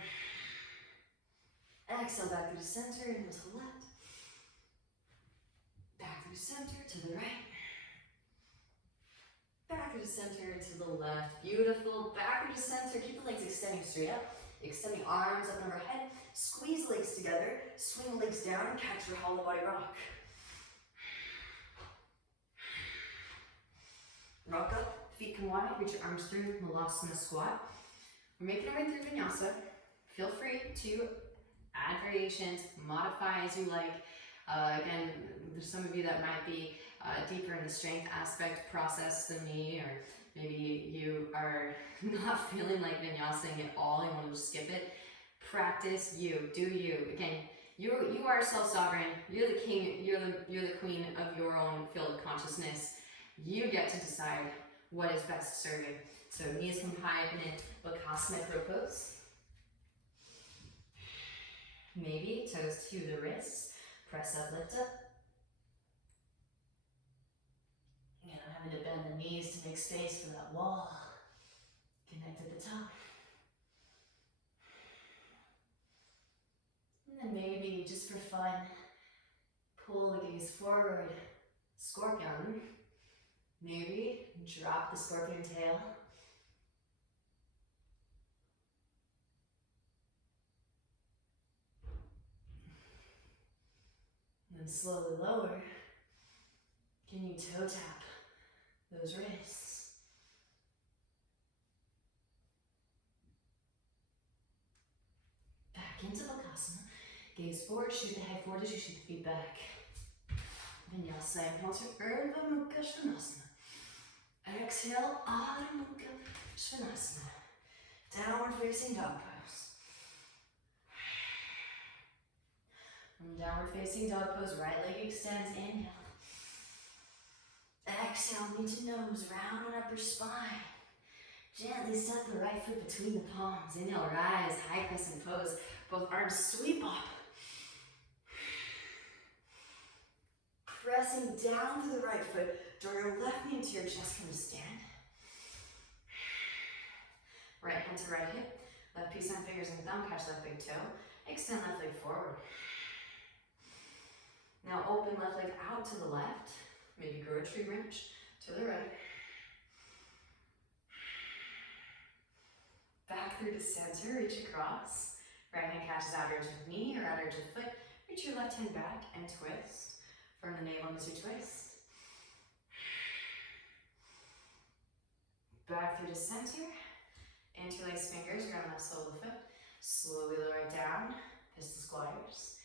Exhale back through the center. Inhale to the left. Back through the center to the right. Back through the center to the left. Beautiful. Back through the center. Keep the legs extending straight up. Extending arms up and overhead. Squeeze legs together. Swing legs down. Catch your hollow body rock. Rock up. Feet come wide. Reach your arms through. Malasana squat. We're making our way through vinyasa. Feel free to add variations. Modify as you like. Again, there's some of you that might be deeper in the strength aspect process than me, or maybe you are not feeling like vinyasing at all, you want to just skip it. Practice you, do you. Again, you are self-sovereign, you're the king, you're the queen of your own field of consciousness. You get to decide what is best serving. So knees come high in a Bakasana crow pose. Maybe toes to the wrists, press up, lift up. Again, I'm having to bend the knees to make space for that wall. Connect at the top. And then maybe, just for fun, pull the gaze forward, scorpion. Maybe drop the scorpion tail. And then slowly lower. Can you toe tap those wrists? Back into Bakasana. Gaze forward, shoot the head forward as you shoot the feet back. Vinyasa, inhale to Urdhva Mukha Svanasana. Exhale, Adho Mukha Svanasana. Downward facing dog pose. From downward facing dog pose, right leg extends, inhale. Exhale, knee to nose, round and upper spine. Gently step the right foot between the palms. Inhale, rise, high crescent pose. Both arms sweep up. Pressing down to the right foot. Draw your left knee into your chest, come to stand. Right hand to right hip. Left piece on fingers and thumb, catch left big toe. Extend left leg forward. Now open left leg out to the left. Maybe grow a tree branch to the right. Back through the center, reach across. Right hand catches outer edge of knee or outer edge of foot. Reach your left hand back and twist. From the navel as you twist. Back through the center. Interlace fingers, ground left sole of the foot. Slowly lower it down. Pistol squatters.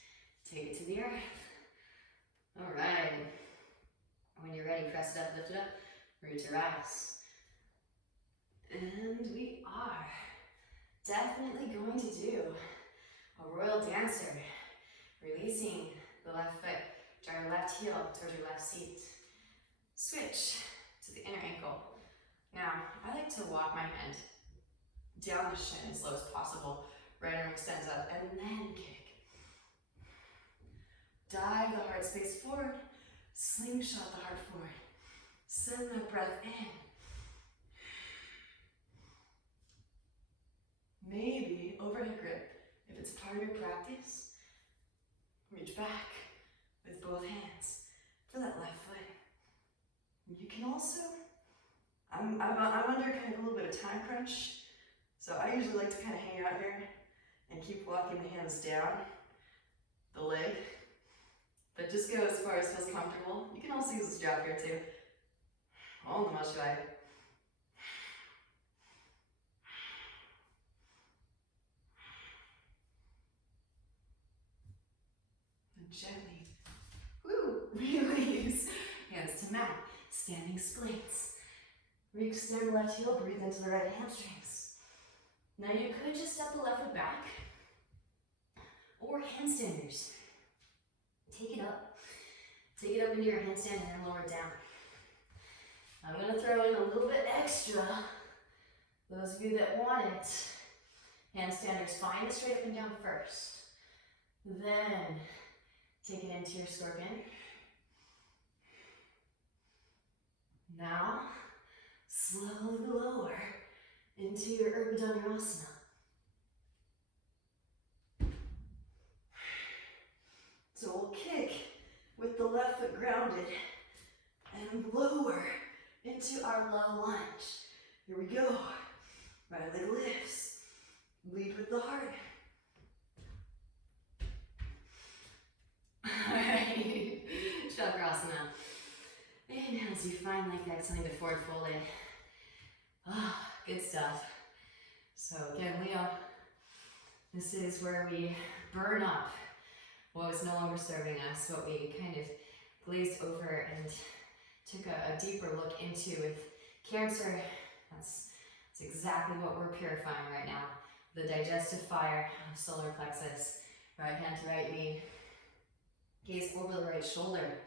Take it to the earth. All right. When you're ready, press it up, lift it up, reach your eyes. And we are definitely going to do a royal dancer. Releasing the left foot, draw your left heel towards your left seat. Switch to the inner ankle. Now, I like to walk my hand down the shin as low as possible. Right arm extends up, and then kick. Dive the heart space forward. Slingshot the heart forward. Send that breath in. Maybe overhead grip. If it's part of your practice, reach back with both hands for that left foot. You can also, I'm under kind of a little bit of time crunch, so I usually like to kind of hang out here and keep walking the hands down the leg, but just go as far as feels comfortable. You can also use a strap here too. Om Namah Shivaya. Gently, release. Hands to mat, standing splits. Re-extend the left heel, breathe into the right hamstrings. Now you could just step the left foot back, or handstanders. Take it up into your handstand and then lower it down. I'm gonna throw in a little bit extra. Those of you that want it, handstanders, find the straight up and down first. Then take it into your scorpion. Now, slowly lower into your Urdhva. So we'll kick with the left foot grounded and lower into our low lunge. Here we go. Right leg lifts. Lead with the heart. Alright, Chakrasana. Inhale as you find like exhaling to forward folded. Ah, good stuff. So again, Leo, this is where we burn up what was no longer serving us, what we kind of glazed over and took a deeper look into with Cancer. That's exactly what we're purifying right now. The digestive fire of solar plexus. Right hand to right knee. Gaze over the right shoulder.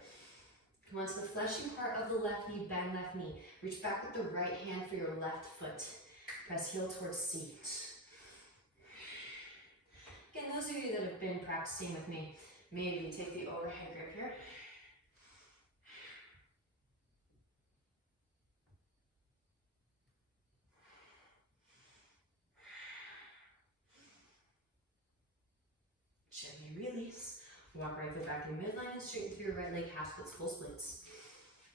Come onto the fleshy part of the left knee, bend left knee. Reach back with the right hand for your left foot. Press heel towards seat. Again, those of you that have been practicing with me, maybe take the overhead grip here. Gently release. Walk right foot back in the midline and straighten through your right leg, half splits, full splits.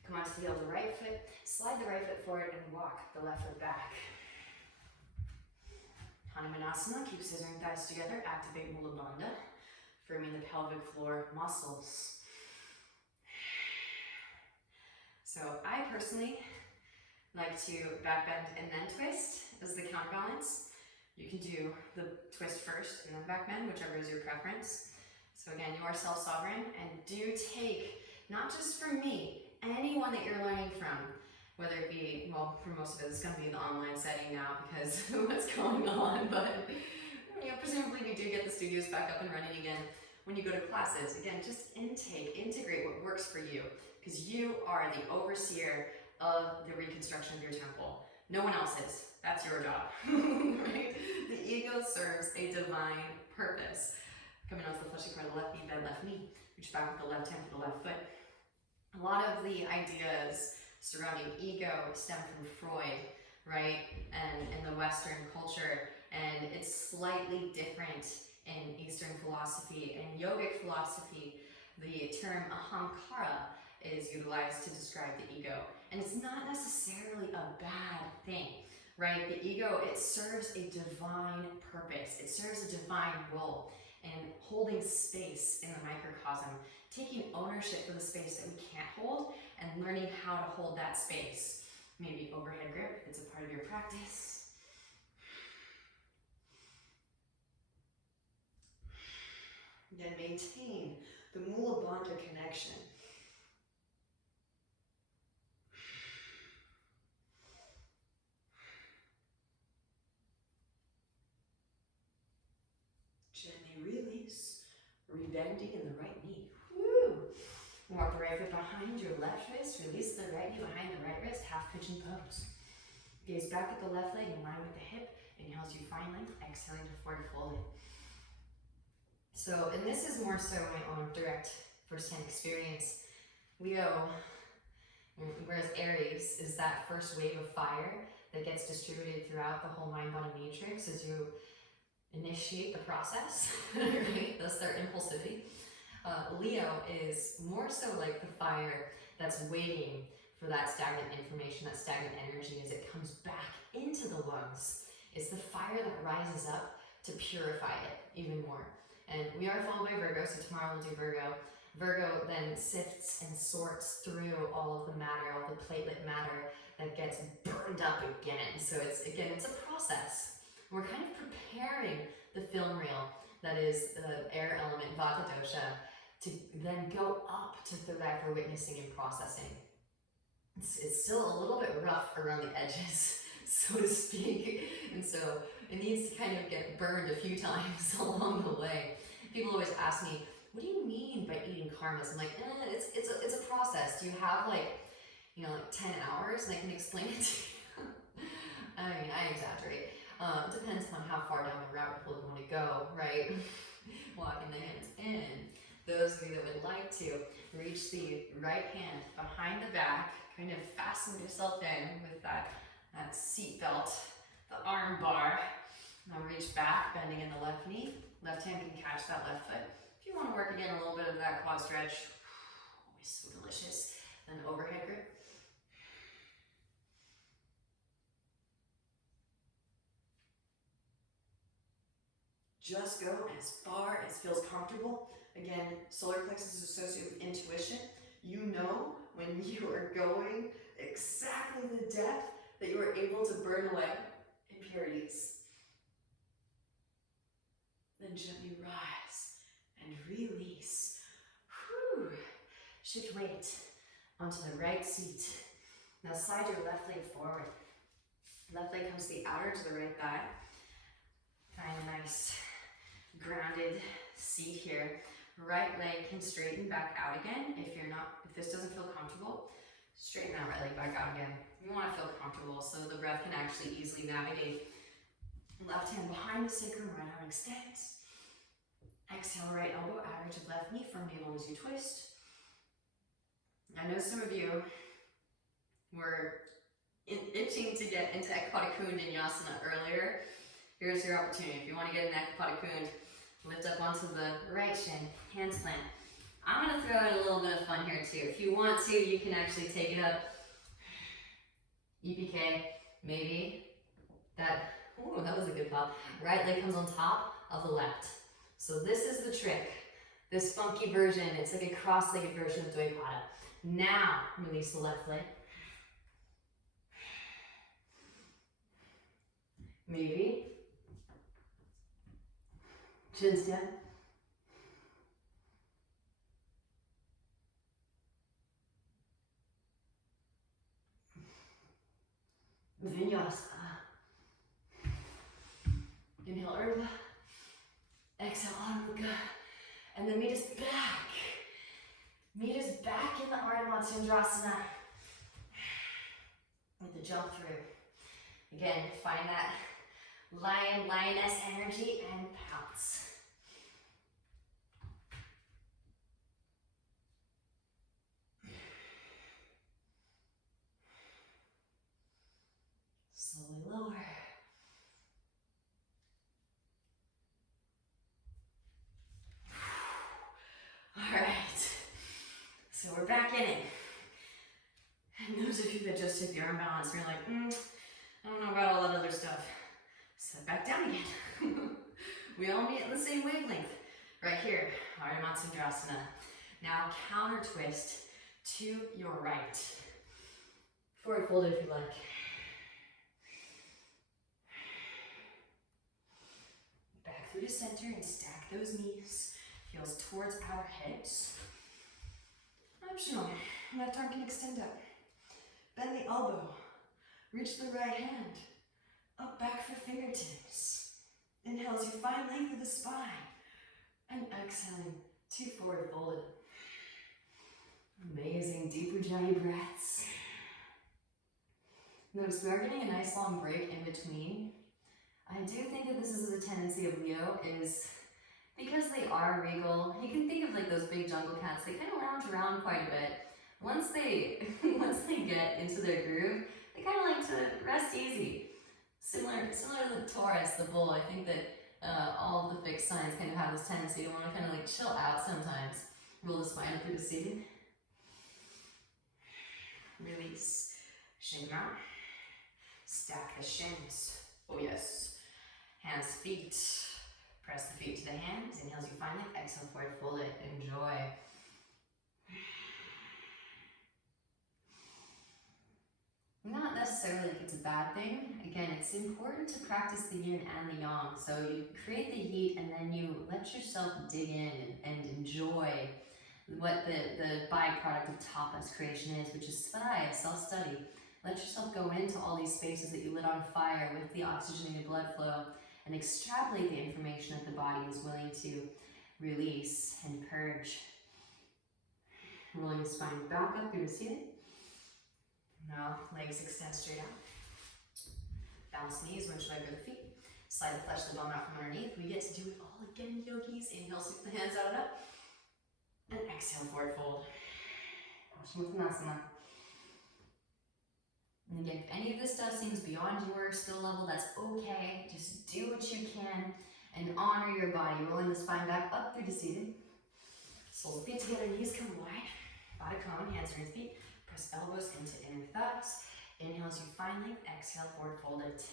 Come on to the heel of the right foot. Slide the right foot forward and walk the left foot back. Hanumanasana, keep scissoring thighs together. Activate Mula Bandha, firming the pelvic floor muscles. So I personally like to back bend and then twist as the counterbalance. You can do the twist first and then back bend, whichever is your preference. So again, you are self-sovereign, and do take, not just from me, anyone that you're learning from, whether it be, well, for most of it, it's going to be the online setting now because of what's going on, but you know, presumably we do get the studios back up and running again. When you go to classes, again, just integrate what works for you, because you are the overseer of the reconstruction of your temple. No one else is. That's your job, right? The ego serves a divine purpose. Coming onto the fleshy part of the left knee, bend left knee. Reach back with the left hand for the left foot. A lot of the ideas surrounding ego stem from Freud, right? And in the Western culture, and it's slightly different in Eastern philosophy. In yogic philosophy, the term ahamkara is utilized to describe the ego. And it's not necessarily a bad thing, right? The ego, it serves a divine purpose. It serves a divine role in holding space in the microcosm, taking ownership for the space that we can't hold, and learning how to hold that space. Maybe overhead grip, if it's a part of your practice. Then maintain the Mula Bandha connection. Gently release, rebend bending in the right knee. Woo! Walk the right foot behind your left wrist. Release the right knee behind the right wrist. Half pigeon pose. Gaze back at the left leg in line with the hip. Inhale as you find length. Exhaling to forward fold. So, and this is more so my own direct first-hand experience. Leo, whereas Aries is that first wave of fire that gets distributed throughout the whole mind-body matrix as you initiate the process, right? That's their impulsivity. Leo is more so like the fire that's waiting for that stagnant information, that stagnant energy as it comes back into the lungs. It's the fire that rises up to purify it even more. And we are followed by Virgo, so tomorrow we'll do Virgo. Virgo then sifts and sorts through all of the matter, all the platelet matter that gets burned up again. So it's a process. We're kind of preparing the film reel that is the air element, Vata dosha, to then go up to third eye for witnessing and processing. It's still a little bit rough around the edges, so to speak. And so it needs to kind of get burned a few times along the way. People always ask me, what do you mean by eating karmas? I'm like, it's a process. Do you have like 10 hours and I can explain it to you? I mean, I exaggerate. It depends on how far down the rabbit hole you want to go, right? Walking the hands in. Those of you that would like to, reach the right hand behind the back, kind of fasten yourself in with that seat belt, the arm bar. Now reach back, bending in the left knee. Left hand can catch that left foot. If you want to work again a little bit of that quad stretch, always so delicious. Then overhead grip. Just go as far as feels comfortable. Again, solar plexus is associated with intuition. You know when you are going exactly the depth that you are able to burn away impurities. Then gently rise and release. Whew. Shift weight onto the right seat. Now slide your left leg forward. Left leg comes to the outer to the right thigh. Find a nice grounded seat here. Right leg can straighten back out again. If this doesn't feel comfortable, straighten that right leg back out again. You want to feel comfortable so the breath can actually easily navigate. Left hand behind the sacrum, right arm extends. Exhale, right elbow, average of left knee, firm navel as you twist. I know some of you were itching to get into Ekpata Vinyasana earlier. Here's your opportunity. If you want to get an Ekpata Kund, lift up onto the right shin, hands plant. I'm going to throw in a little bit of fun here too. If you want to, you can actually take it up. EPK, maybe. That was a good pop. Right leg comes on top of the left. So this is the trick. This funky version, it's like a cross-legged version of Dvaipada. Now, release the left leg. Maybe. Chin stand. Vinyasa. Inhale, Urdhva. Exhale, Adho. And then meet us back. Meet us back in the Ardha Matsyendrasana with the jump through. Again, find that lion, lioness energy and pounce. Slowly lower. All right, so we're back in it. And those of you that just took the arm balance, you're like, I don't know about all that other stuff. Set back down again. We all meet in the same wavelength. Right here, Ardha Matsyendrasana. Now counter twist to your right. Forward fold if you like. Back through to center and stack those knees. Heels towards our hips. Optional. Left arm can extend up. Bend the elbow. Reach the right hand. Up back for fingertips. Inhale as you find length of the spine. And exhaling, 2 forward folded. Amazing, deep Ujjayi breaths. Notice we are getting a nice long break in between. I do think that this is a tendency of Leo, is because they are regal. You can think of like those big jungle cats, they kind of lounge around quite a bit. Once they get into their groove, they kind of like to rest easy. Similar to the Taurus, the bull, I think that all of the fixed signs kind of have this tendency to want to kind of like chill out sometimes. Roll the spine up through the seating. Release. Shake them out. Stack the shins. Oh yes. Hands, feet. Press the feet to the hands. Inhale as you find it. Exhale, forward fold it. Enjoy. Not necessarily like it's a bad thing. Again, it's important to practice the yin and the yang. So you create the heat and then you let yourself dig in and enjoy what the byproduct of tapas creation is, which is svadhyaya, self-study. Let yourself go into all these spaces that you lit on fire with the oxygenated blood flow and extrapolate the information that the body is willing to release and purge. Rolling the spine back up through the seating. Now, legs extend straight out. Bounce knees, winch leg or the feet. Slide the flesh of the bum out from underneath. We get to do it all again, yogis. Inhale, sweep the hands out and up. And exhale, forward fold. Paschimottanasana. And again, if any of this stuff seems beyond your skill level, that's okay. Just do what you can and honor your body. Rolling the spine back up through the seated. Soles of feet together, knees come wide. Body calm, hands underneath feet. Press elbows into inner thighs. Inhale as you find length. Exhale, forward fold it.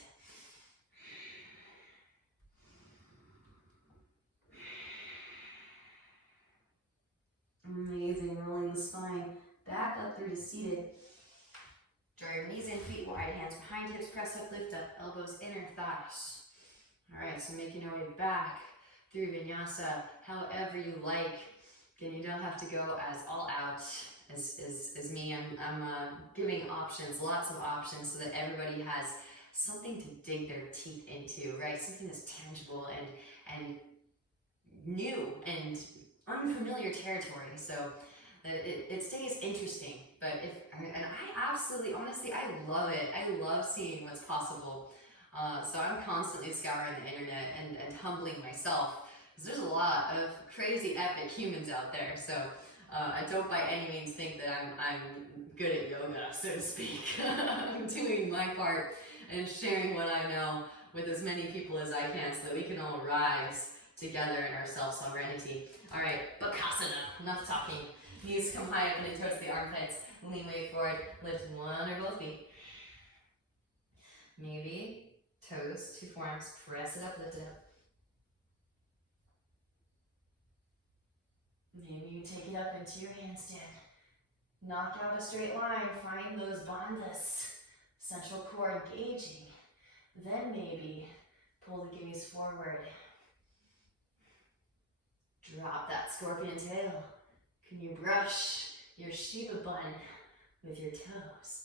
Amazing. Rolling the spine back up through to seated. Draw your knees in, feet wide, hands behind hips, press up, lift up, elbows inner thighs. Alright, so making our way back through vinyasa however you like. Again, you don't have to go as all out as me. I'm giving options, lots of options, so that everybody has something to dig their teeth into, right? Something that's tangible and new and unfamiliar territory. So it stays interesting. But I absolutely, honestly, I love it. I love seeing what's possible. So I'm constantly scouring the internet and humbling myself, because there's a lot of crazy epic humans out there. So I don't by any means think that I'm good at yoga, so to speak. I'm doing my part and sharing what I know with as many people as I can, so that we can all rise together in our self-sovereignty. All right, Bakasana, enough talking. Knees come high up and in towards the armpits. Lean way forward, lift one or both feet. Maybe toes, 2 forearms, press it up, lift it up. Then you take it up into your handstand. Knock out a straight line, find those bandhas, central core engaging. Then maybe pull the gaze forward. Drop that scorpion tail. Can you brush your Shiva bun with your toes?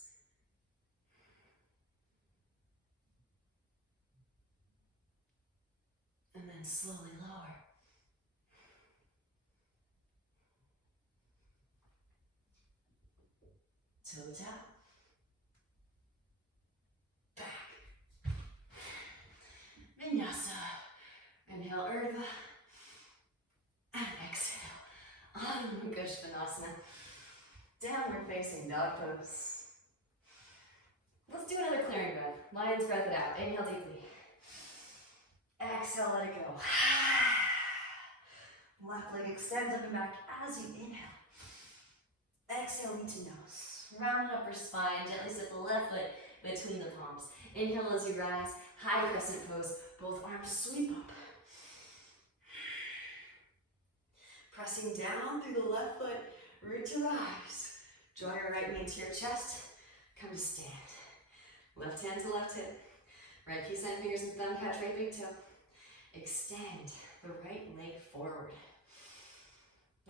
And then slowly lower. Toe tap. Back. Vinyasa. Inhale, Urdhva. And exhale. Angushtanasana. Downward facing dog pose. Let's do another clearing breath. Lion's breath it out. Inhale deeply. Exhale, let it go. Left leg extends up and back as you inhale. Exhale, knee to nose. Round upper spine. Gently step the left foot between the palms. Inhale as you rise. High crescent pose. Both arms sweep up. Pressing down through the left foot, root to rise. Draw your right knee to your chest. Come to stand. Left hand to left hip. Right peace sign fingers and thumb, catch right big toe. Extend the right leg forward.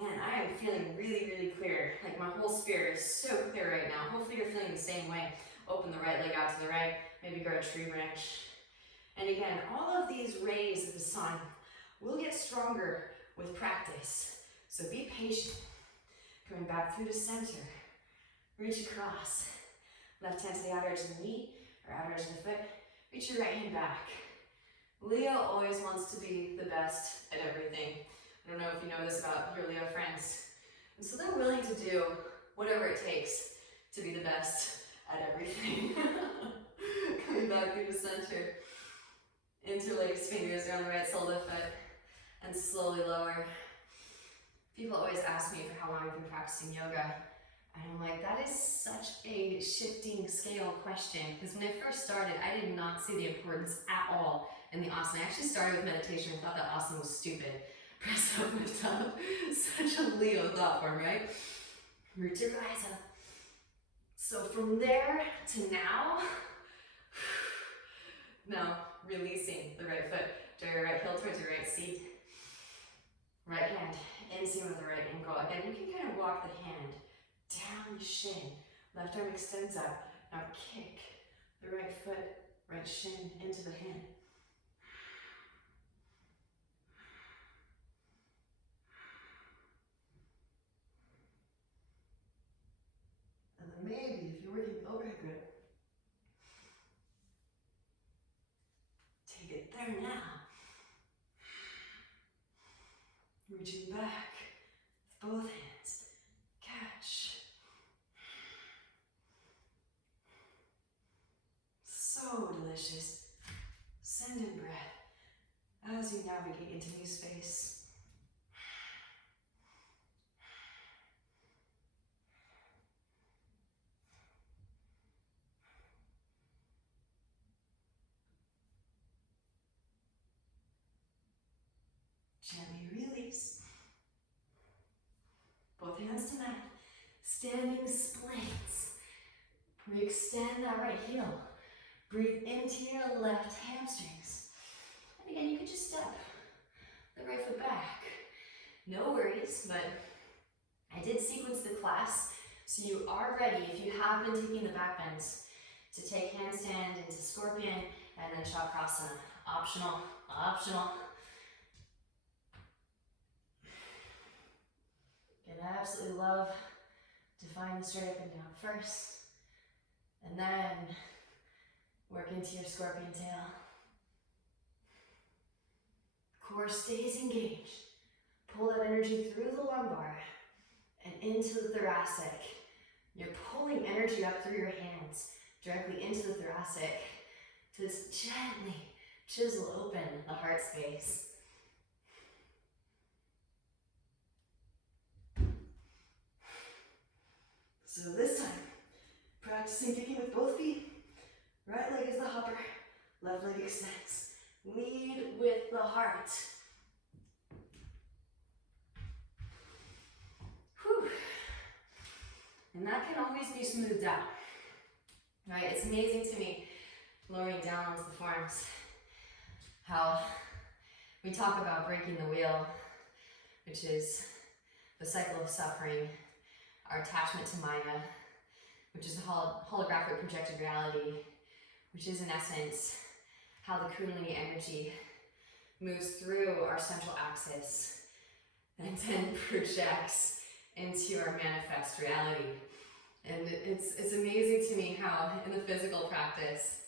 Man, I am feeling really, really clear. Like my whole spirit is so clear right now. Hopefully you're feeling the same way. Open the right leg out to the right. Maybe grow a tree branch. And again, all of these rays of the sun will get stronger with practice. So be patient. Coming back through to center. Reach across. Left hand to the outer edge of the knee, or outer edge of the foot. Reach your right hand back. Leo always wants to be the best at everything. I don't know if you know this about your Leo friends. And so they're willing to do whatever it takes to be the best at everything. Coming back through the center. Interlace fingers around the right sole of the foot and slowly lower. People always ask me for how long I've been practicing yoga. And I'm like, that is such a shifting scale question. Because when I first started, I did not see the importance at all in the asana. I actually started with meditation and thought that asana was stupid. Press up, lift up. Such a Leo thought form, right? Root to rise up. So from there to now releasing the right foot. Draw your right heel towards your right seat. Right hand inseam of the right ankle. Again, you can kind of walk the hand down the shin. Left arm extends up. Now kick the right foot, right shin into the hand. And then maybe if you're working with overhead grip, take it there now. Reaching back with both hands. Catch. So delicious. Send in breath as you navigate into new space. Gently release. Both hands to mat. Standing splits. Re-extend that right heel. Breathe into your left hamstrings. And again, you can just step the right foot back. No worries, but I did sequence the class, so you are ready, if you have been taking the back bends, to take handstand into scorpion and then chakrasana. Optional, optional. And I absolutely love to find the straight up and down first, and then work into your scorpion tail. Core stays engaged. Pull that energy through the lumbar and into the thoracic. You're pulling energy up through your hands, directly into the thoracic, to just gently chisel open the heart space. So this time, practicing kicking with both feet. Right leg is the hopper, left leg extends. Lead with the heart. Whew. And that can always be smoothed out. Right? It's amazing to me, lowering down onto the forearms, how we talk about breaking the wheel, which is the cycle of suffering, our attachment to Maya, which is the holographic projected reality, which is in essence how the Kundalini energy moves through our central axis and then projects into our manifest reality. And it's amazing to me how in the physical practice,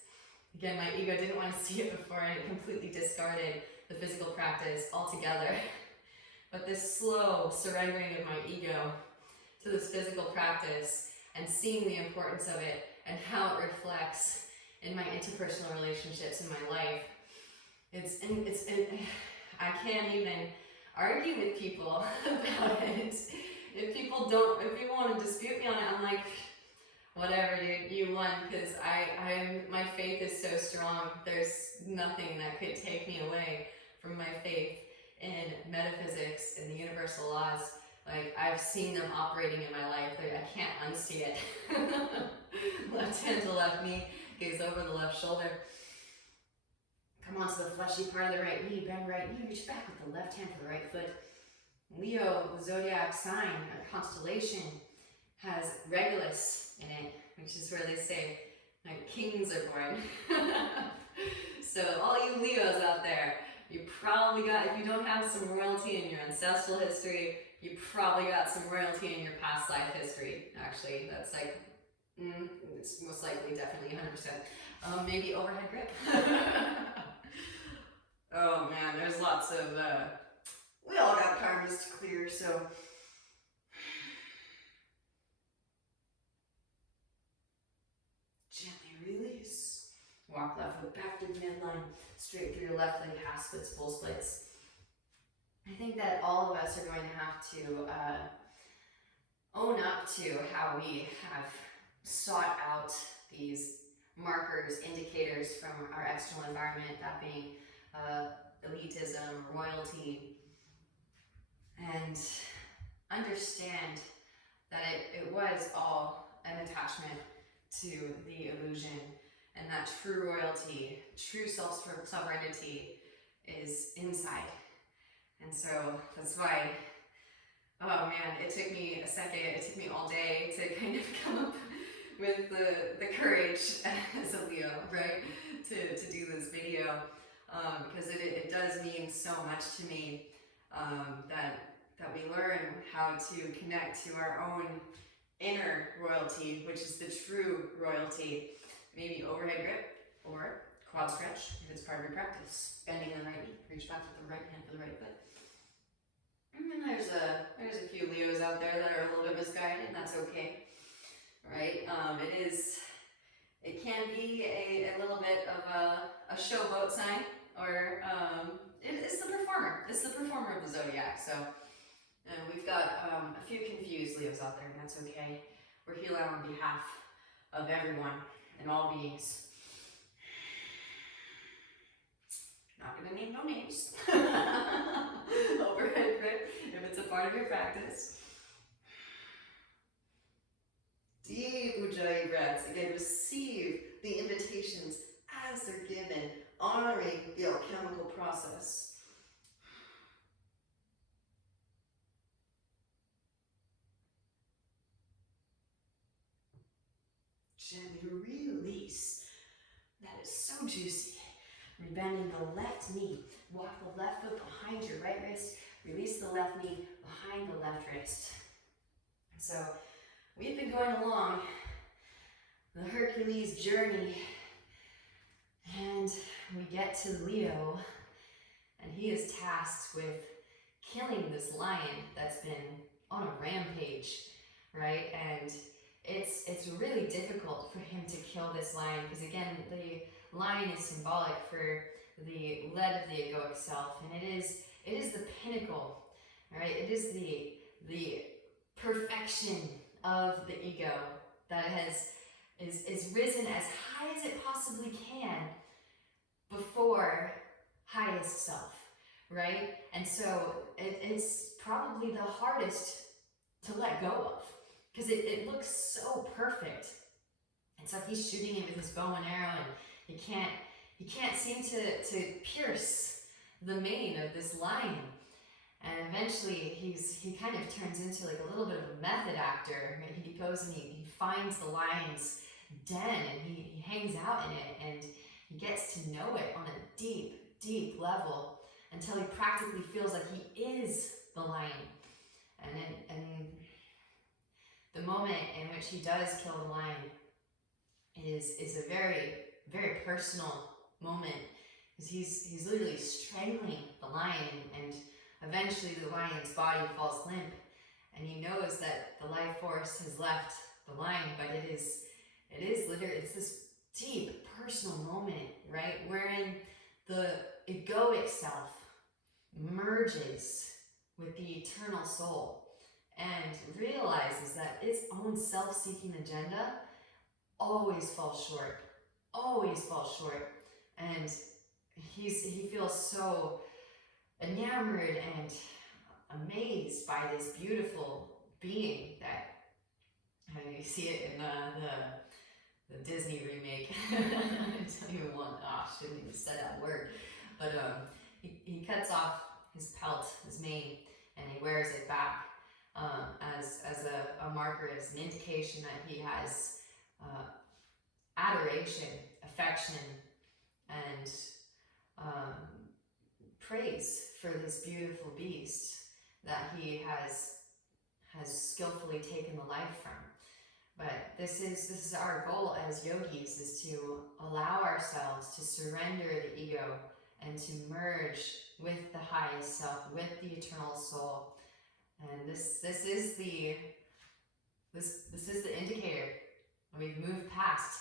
again, my ego didn't want to see it before and it completely discarded the physical practice altogether. But this slow surrendering of my ego to this physical practice and seeing the importance of it and how it reflects in my interpersonal relationships in my life. I can't even argue with people about it. If people want to dispute me on it, I'm like, whatever, dude, you won, because my faith is so strong. There's nothing that could take me away from my faith in metaphysics and the universal laws. Like, I've seen them operating in my life. I can't unsee it. Left hand to left knee, gaze over the left shoulder. Come onto the fleshy part of the right knee, bend right knee, reach back with the left hand for the right foot. Leo, the zodiac sign, or constellation, has Regulus in it, which is where they say, like, kings are born. So all you Leos out there, You probably got, if you don't have some royalty in your ancestral history, you probably got some royalty in your past life history. Actually, that's like, it's most likely definitely 100%. Maybe overhead grip. Oh man, there's lots of, we all got karmas to clear, so. Gently release. Walk left foot back to the midline, straight through your left leg, half splits, full splits. I think that all of us are going to have to own up to how we have sought out these markers, indicators from our external environment, that being elitism, royalty, and understand that it was all an attachment to the illusion, and that true royalty, true self-sovereignty is inside. And so that's why, oh man, it took me a second, it took me all day to kind of come up with the courage as a Leo, right, to do this video, because it does mean so much to me, that we learn how to connect to our own inner royalty, which is the true royalty. Maybe overhead grip or quad stretch if it's part of your practice. Bending the right knee, reach back with the right hand for the right foot. And then there's a few Leos out there that are a little bit misguided, and that's okay, right? It can be a little bit of a showboat sign, or it's the performer. It's the performer of the zodiac. So we've got a few confused Leos out there, and that's okay. We're healing on behalf of everyone and all beings. Not gonna name no names. Overhead grip, if it's a part of your practice. Deep Ujjayi breaths. Again, receive the invitations as they're given, honoring the alchemical process. Gently release. That is so juicy. Rebending the left knee. Walk the left foot behind your right wrist. Release the left knee behind the left wrist. So we've been going along the Hercules journey, and we get to Leo, and he is tasked with killing this lion that's been on a rampage, right? And it's really difficult for him to kill this lion, because again, the lion is symbolic for the lead of the egoic self, and it is the pinnacle, right? It is the perfection of the ego that is risen as high as it possibly can before highest self, right? And so it's probably the hardest to let go of, because it looks so perfect. And so he's shooting it with his bow and arrow, and he can't seem to pierce the mane of this lion. And eventually he kind of turns into like a little bit of a method actor. Right? He goes and he finds the lion's den, and he hangs out in it, and he gets to know it on a deep, deep level until he practically feels like he is the lion. And the moment in which he does kill the lion is a very, very personal moment, because he's literally strangling the lion, and eventually the lion's body falls limp, and he knows that the life force has left the lion, but it is literally, it's this deep personal moment, right, wherein the egoic self merges with the eternal soul and realizes that its own self-seeking agenda always falls short, and he feels so enamored and amazed by this beautiful being that you see it in the Disney remake. I don't even want, shouldn't even say that word, but he cuts off his pelt, his mane, and he wears it back as a marker, as an indication that he has adoration, affection, and praise for this beautiful beast that he has skillfully taken the life from. But this is our goal as yogis, is to allow ourselves to surrender the ego and to merge with the highest self, with the eternal soul. And this is the indicator. We've moved past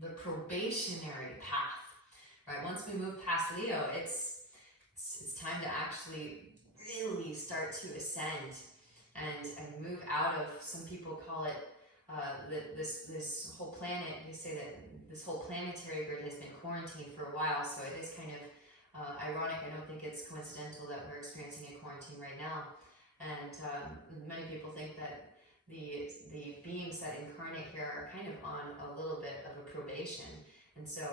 the probationary path, right? Once we move past Leo, it's time to actually really start to ascend and move out of, some people call it this whole planet, they say that this whole planetary grid has been quarantined for a while, so it is kind of ironic. I don't think it's coincidental that we're experiencing a quarantine right now. And many people think that the beings that incarnate here are kind of on a little bit of a probation. And so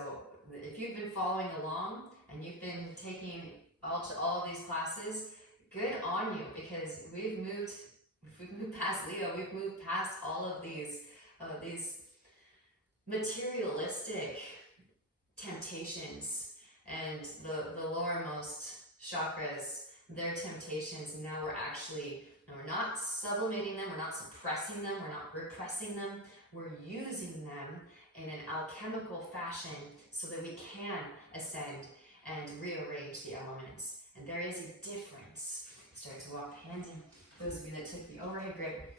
if you've been following along and you've been taking all of these classes, good on you, because we've moved past Leo. We've moved past all of these materialistic temptations and the lowermost chakras, their temptations. And now we're not sublimating them, we're not suppressing them, we're not repressing them, we're using them in an alchemical fashion so that we can ascend and rearrange the elements. And there is a difference. Start to walk hand in. Those of you that took the overhead grip,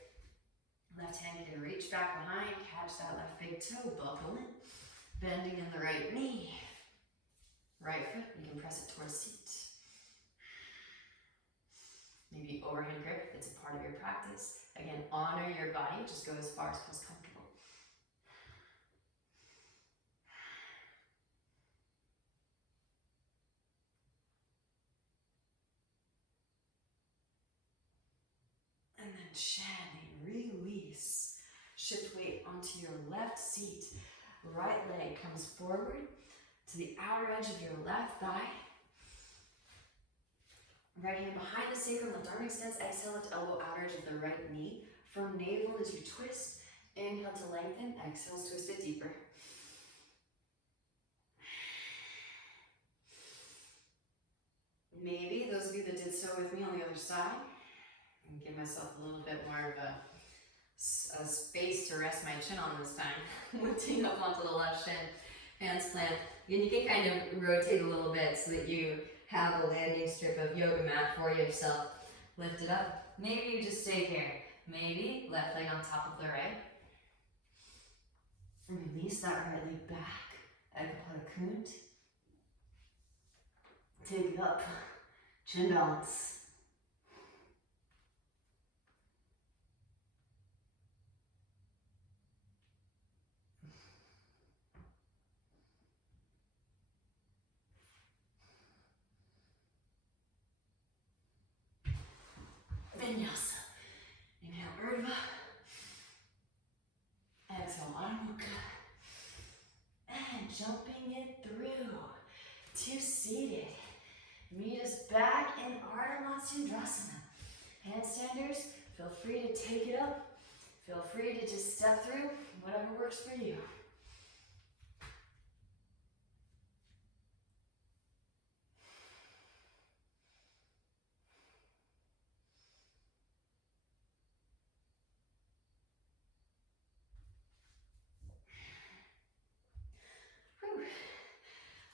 left hand can reach back behind, catch that left big toe, buckle in, bending in the right knee. Right foot, you can press it towards seat. Maybe overhead grip if it's a part of your practice. Again, honor your body, just go as far as feels comfortable. And then gently release. Shift weight onto your left seat. Right leg comes forward to the outer edge of your left thigh. Right hand behind the sacrum, left arm extends. Exhale, lift elbow outer edge of the right knee. From navel as you twist. Inhale to lengthen. Exhale, twist it deeper. Maybe those of you that did so with me on the other side, and give myself a little bit more of a space to rest my chin on this time. Lifting up onto the left shin, hands plant. And you can kind of rotate a little bit so that you have a landing strip of yoga mat for yourself. Lift it up. Maybe you just stay here. Maybe left leg on top of the right. Release that right leg back. Ekapada Kunt. Take it up. Chin balance. Vinyasa. Inhale, Urdhva. Exhale, Adho Mukha. And jumping it through to seated. Meet us back in Ardha Matsyendrasana. Handstanders, feel free to take it up. Feel free to just step through whatever works for you.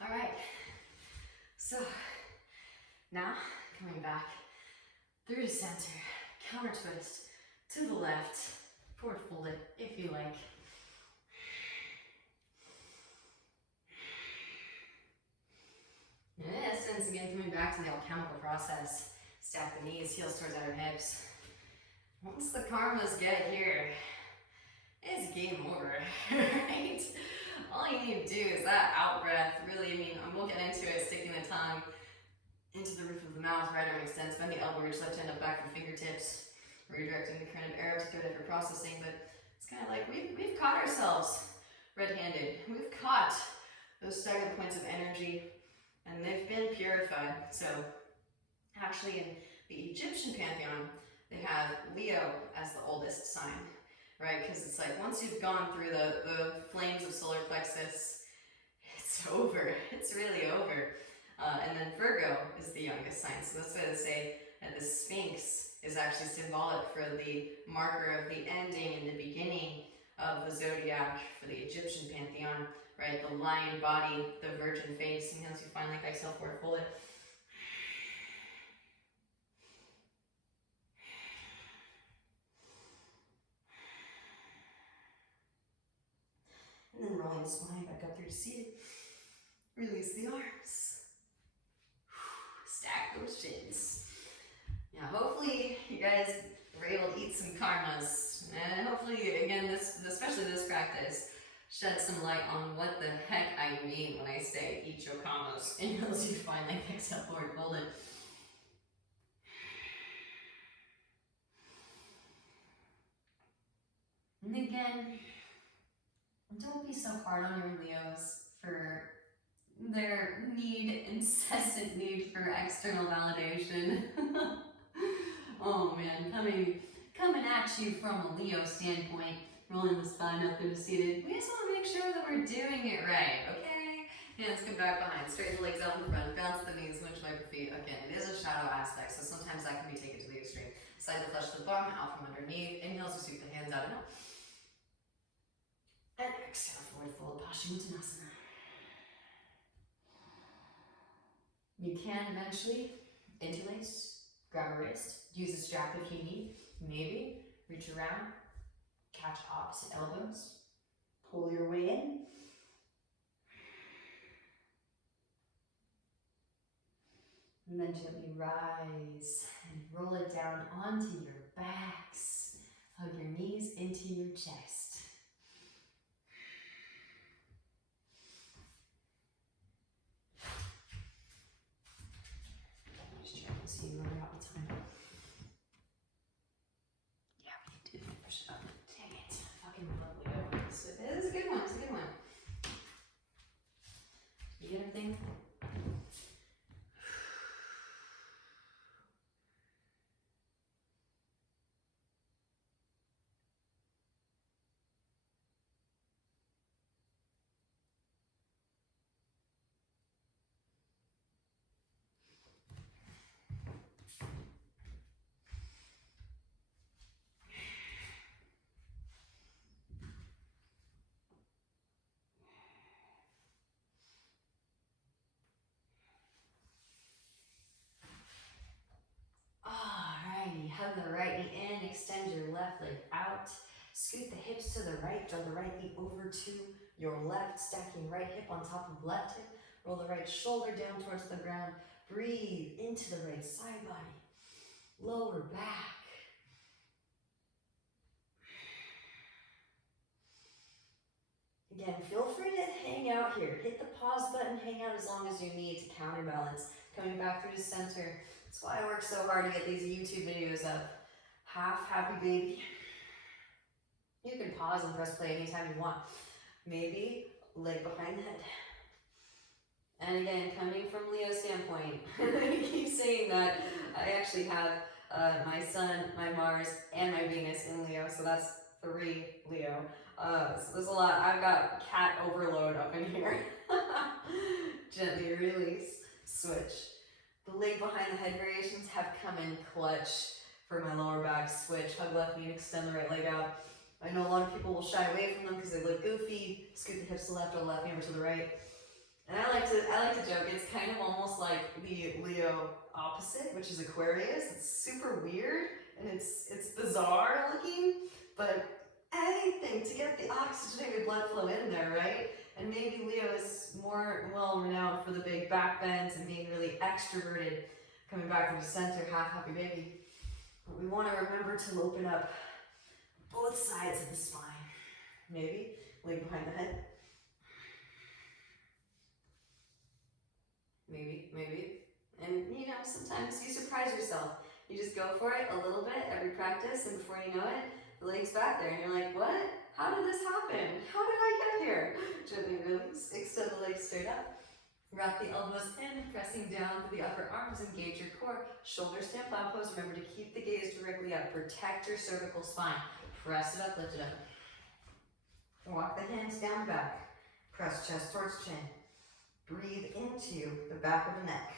All right, so now coming back through to center, counter twist to the left, forward fold it if you like. In essence, again, coming back to the alchemical process, stack the knees, heels towards outer hips. Once the karmas get here, it's game over, right? All you need to do is that out breath. Really, I mean, we'll get into it, sticking the tongue into the roof of the mouth, right arm extends, bend the elbow, reach left hand up back from fingertips, redirecting the current of air to third eye for processing. But it's kind of like we've caught ourselves red-handed. We've caught those stagnant points of energy, and they've been purified. So actually in the Egyptian pantheon, they have Leo as the oldest sign. Right, because it's like once you've gone through the flames of solar plexus, it's over. It's really over. And then Virgo is the youngest sign. So that's why they say that the Sphinx is actually symbolic for the marker of the ending and the beginning of the zodiac for the Egyptian pantheon, right? The lion body, the virgin face. And as you find like exhale forward, fold it. And then rolling the spine back up through seated. Release the arms. Stack those shins. Yeah, hopefully you guys were able to eat some karmas. And hopefully, again, especially this practice, shed some light on what the heck I mean when I say eat your karmas. And as you find like exhale forward, fold it. And again, don't be so hard on your Leos for their incessant need for external validation. Oh man, coming at you from a Leo standpoint, rolling the spine up through the seated. We just want to make sure that we're doing it right, okay? Hands come back behind, straighten the legs out in front, bounce the knees, winch wipe your feet. Again, it is a shadow aspect, so sometimes that can be taken to the extreme. Slide the flesh to the bottom, out from underneath. Inhale to sweep the hands out and out. And exhale, forward fold, Paschimottanasana. You can eventually interlace, grab a wrist, use a strap if you need, maybe reach around, catch opposite elbows, pull your way in. And then gently rise and roll it down onto your backs. Hug your knees into your chest. See you running out of time. Yeah, we did push it up. Dang it. Fucking lovely. So this is a good one. It's a good one. You get everything? Alrighty, hug the right knee in, extend your left leg out, scoot the hips to the right, draw the right knee over to your left, stacking right hip on top of left hip, roll the right shoulder down towards the ground, breathe into the right side body, lower back. Again, feel free to hang out here, hit the pause button, hang out as long as you need to counterbalance, coming back through the center. That's why I work so hard to get these YouTube videos up. Half happy baby. You can pause and press play anytime you want. Maybe leg behind the head. And again, coming from Leo's standpoint, I keep saying that I actually have my Sun, my Mars, and my Venus in Leo, so that's 3 Leo. So there's a lot. I've got cat overload up in here. Gently release, switch. The leg behind the head variations have come in clutch for my lower back switch. Hug left knee and extend the right leg out. I know a lot of people will shy away from them because they look goofy. Scoot the hips to the left or the left knee over to the right. And I like to joke, it's kind of almost like the Leo opposite, which is Aquarius. It's super weird and it's bizarre looking, but anything to get the oxygenated blood flow in there, right? And maybe Leo is more well renowned for the big back bends and being really extroverted, coming back from the center, half happy baby. But we want to remember to open up both sides of the spine. Maybe leg behind the head. Maybe. And you know, sometimes you surprise yourself. You just go for it a little bit every practice, and before you know it, the leg's back there, and you're like, what? How did this happen? How did I get here? Gently release, extend the legs straight up. Wrap the elbows in, pressing down to the upper arms, engage your core. Shoulders stand plow pose. Remember to keep the gaze directly up. Protect your cervical spine. Press it up, lift it up. Walk the hands down the back. Press chest towards chin. Breathe into the back of the neck.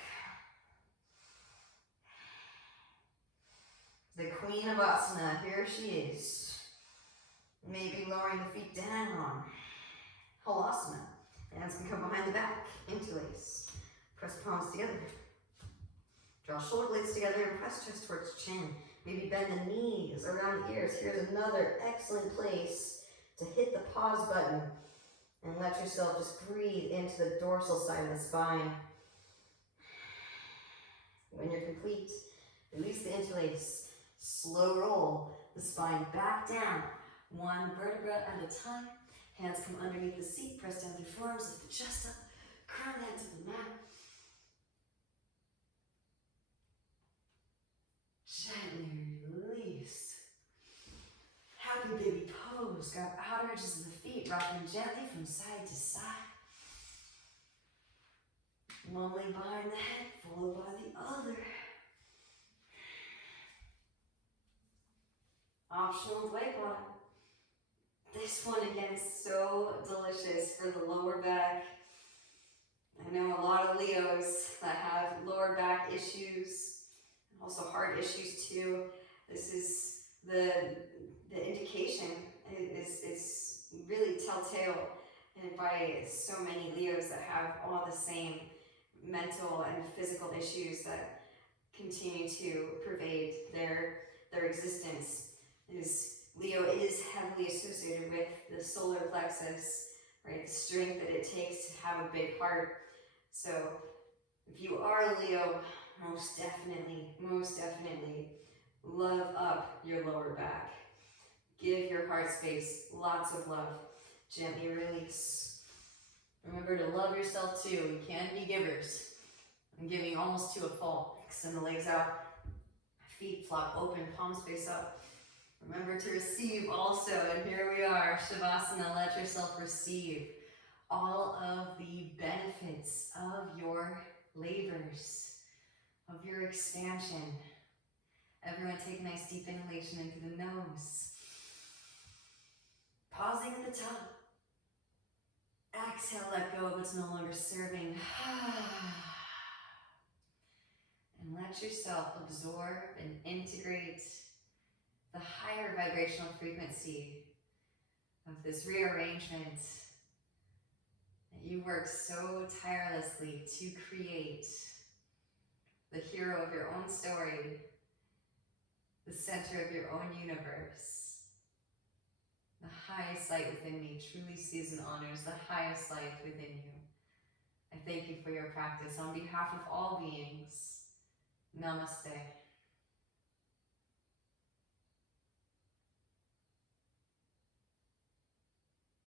The Queen of Asana, here she is. Maybe lowering the feet down. Halasana. Hands can come behind the back, interlace. Press palms together. Draw shoulder blades together and press chest towards chin. Maybe bend the knees around the ears. Here's another excellent place to hit the pause button and let yourself just breathe into the dorsal side of the spine. When you're complete, release the interlace. Slow roll the spine back down, one vertebra at a time. Hands come underneath the seat, press down through forearms, lift the chest up, crown the head to the mat. Gently release. Happy baby pose. Grab outer edges of the feet, rocking gently from side to side. One leg behind the head, followed by the other. Optional white bottom. This one again is so delicious for the lower back. I know a lot of Leos that have lower back issues, and also heart issues too. This is the indication is really telltale by so many Leos that have all the same mental and physical issues that continue to pervade their existence. Leo is heavily associated with the solar plexus, right? The strength that it takes to have a big heart. So if you are a Leo, most definitely love up your lower back. Give your heart space lots of love. Gently release. Remember to love yourself too. You can be givers. I'm giving almost to a fault. Extend the legs out. Feet flop open, palms face up. Remember to receive also, and here we are, Shavasana, let yourself receive all of the benefits of your labors, of your expansion. Everyone take a nice deep inhalation into the nose. Pausing at the top. Exhale, let go of what's no longer serving. And let yourself absorb and integrate the higher vibrational frequency of this rearrangement that you work so tirelessly to create. The hero of your own story, the center of your own universe. The highest light within me truly sees and honors the highest light within you. I thank you for your practice on behalf of all beings. Namaste.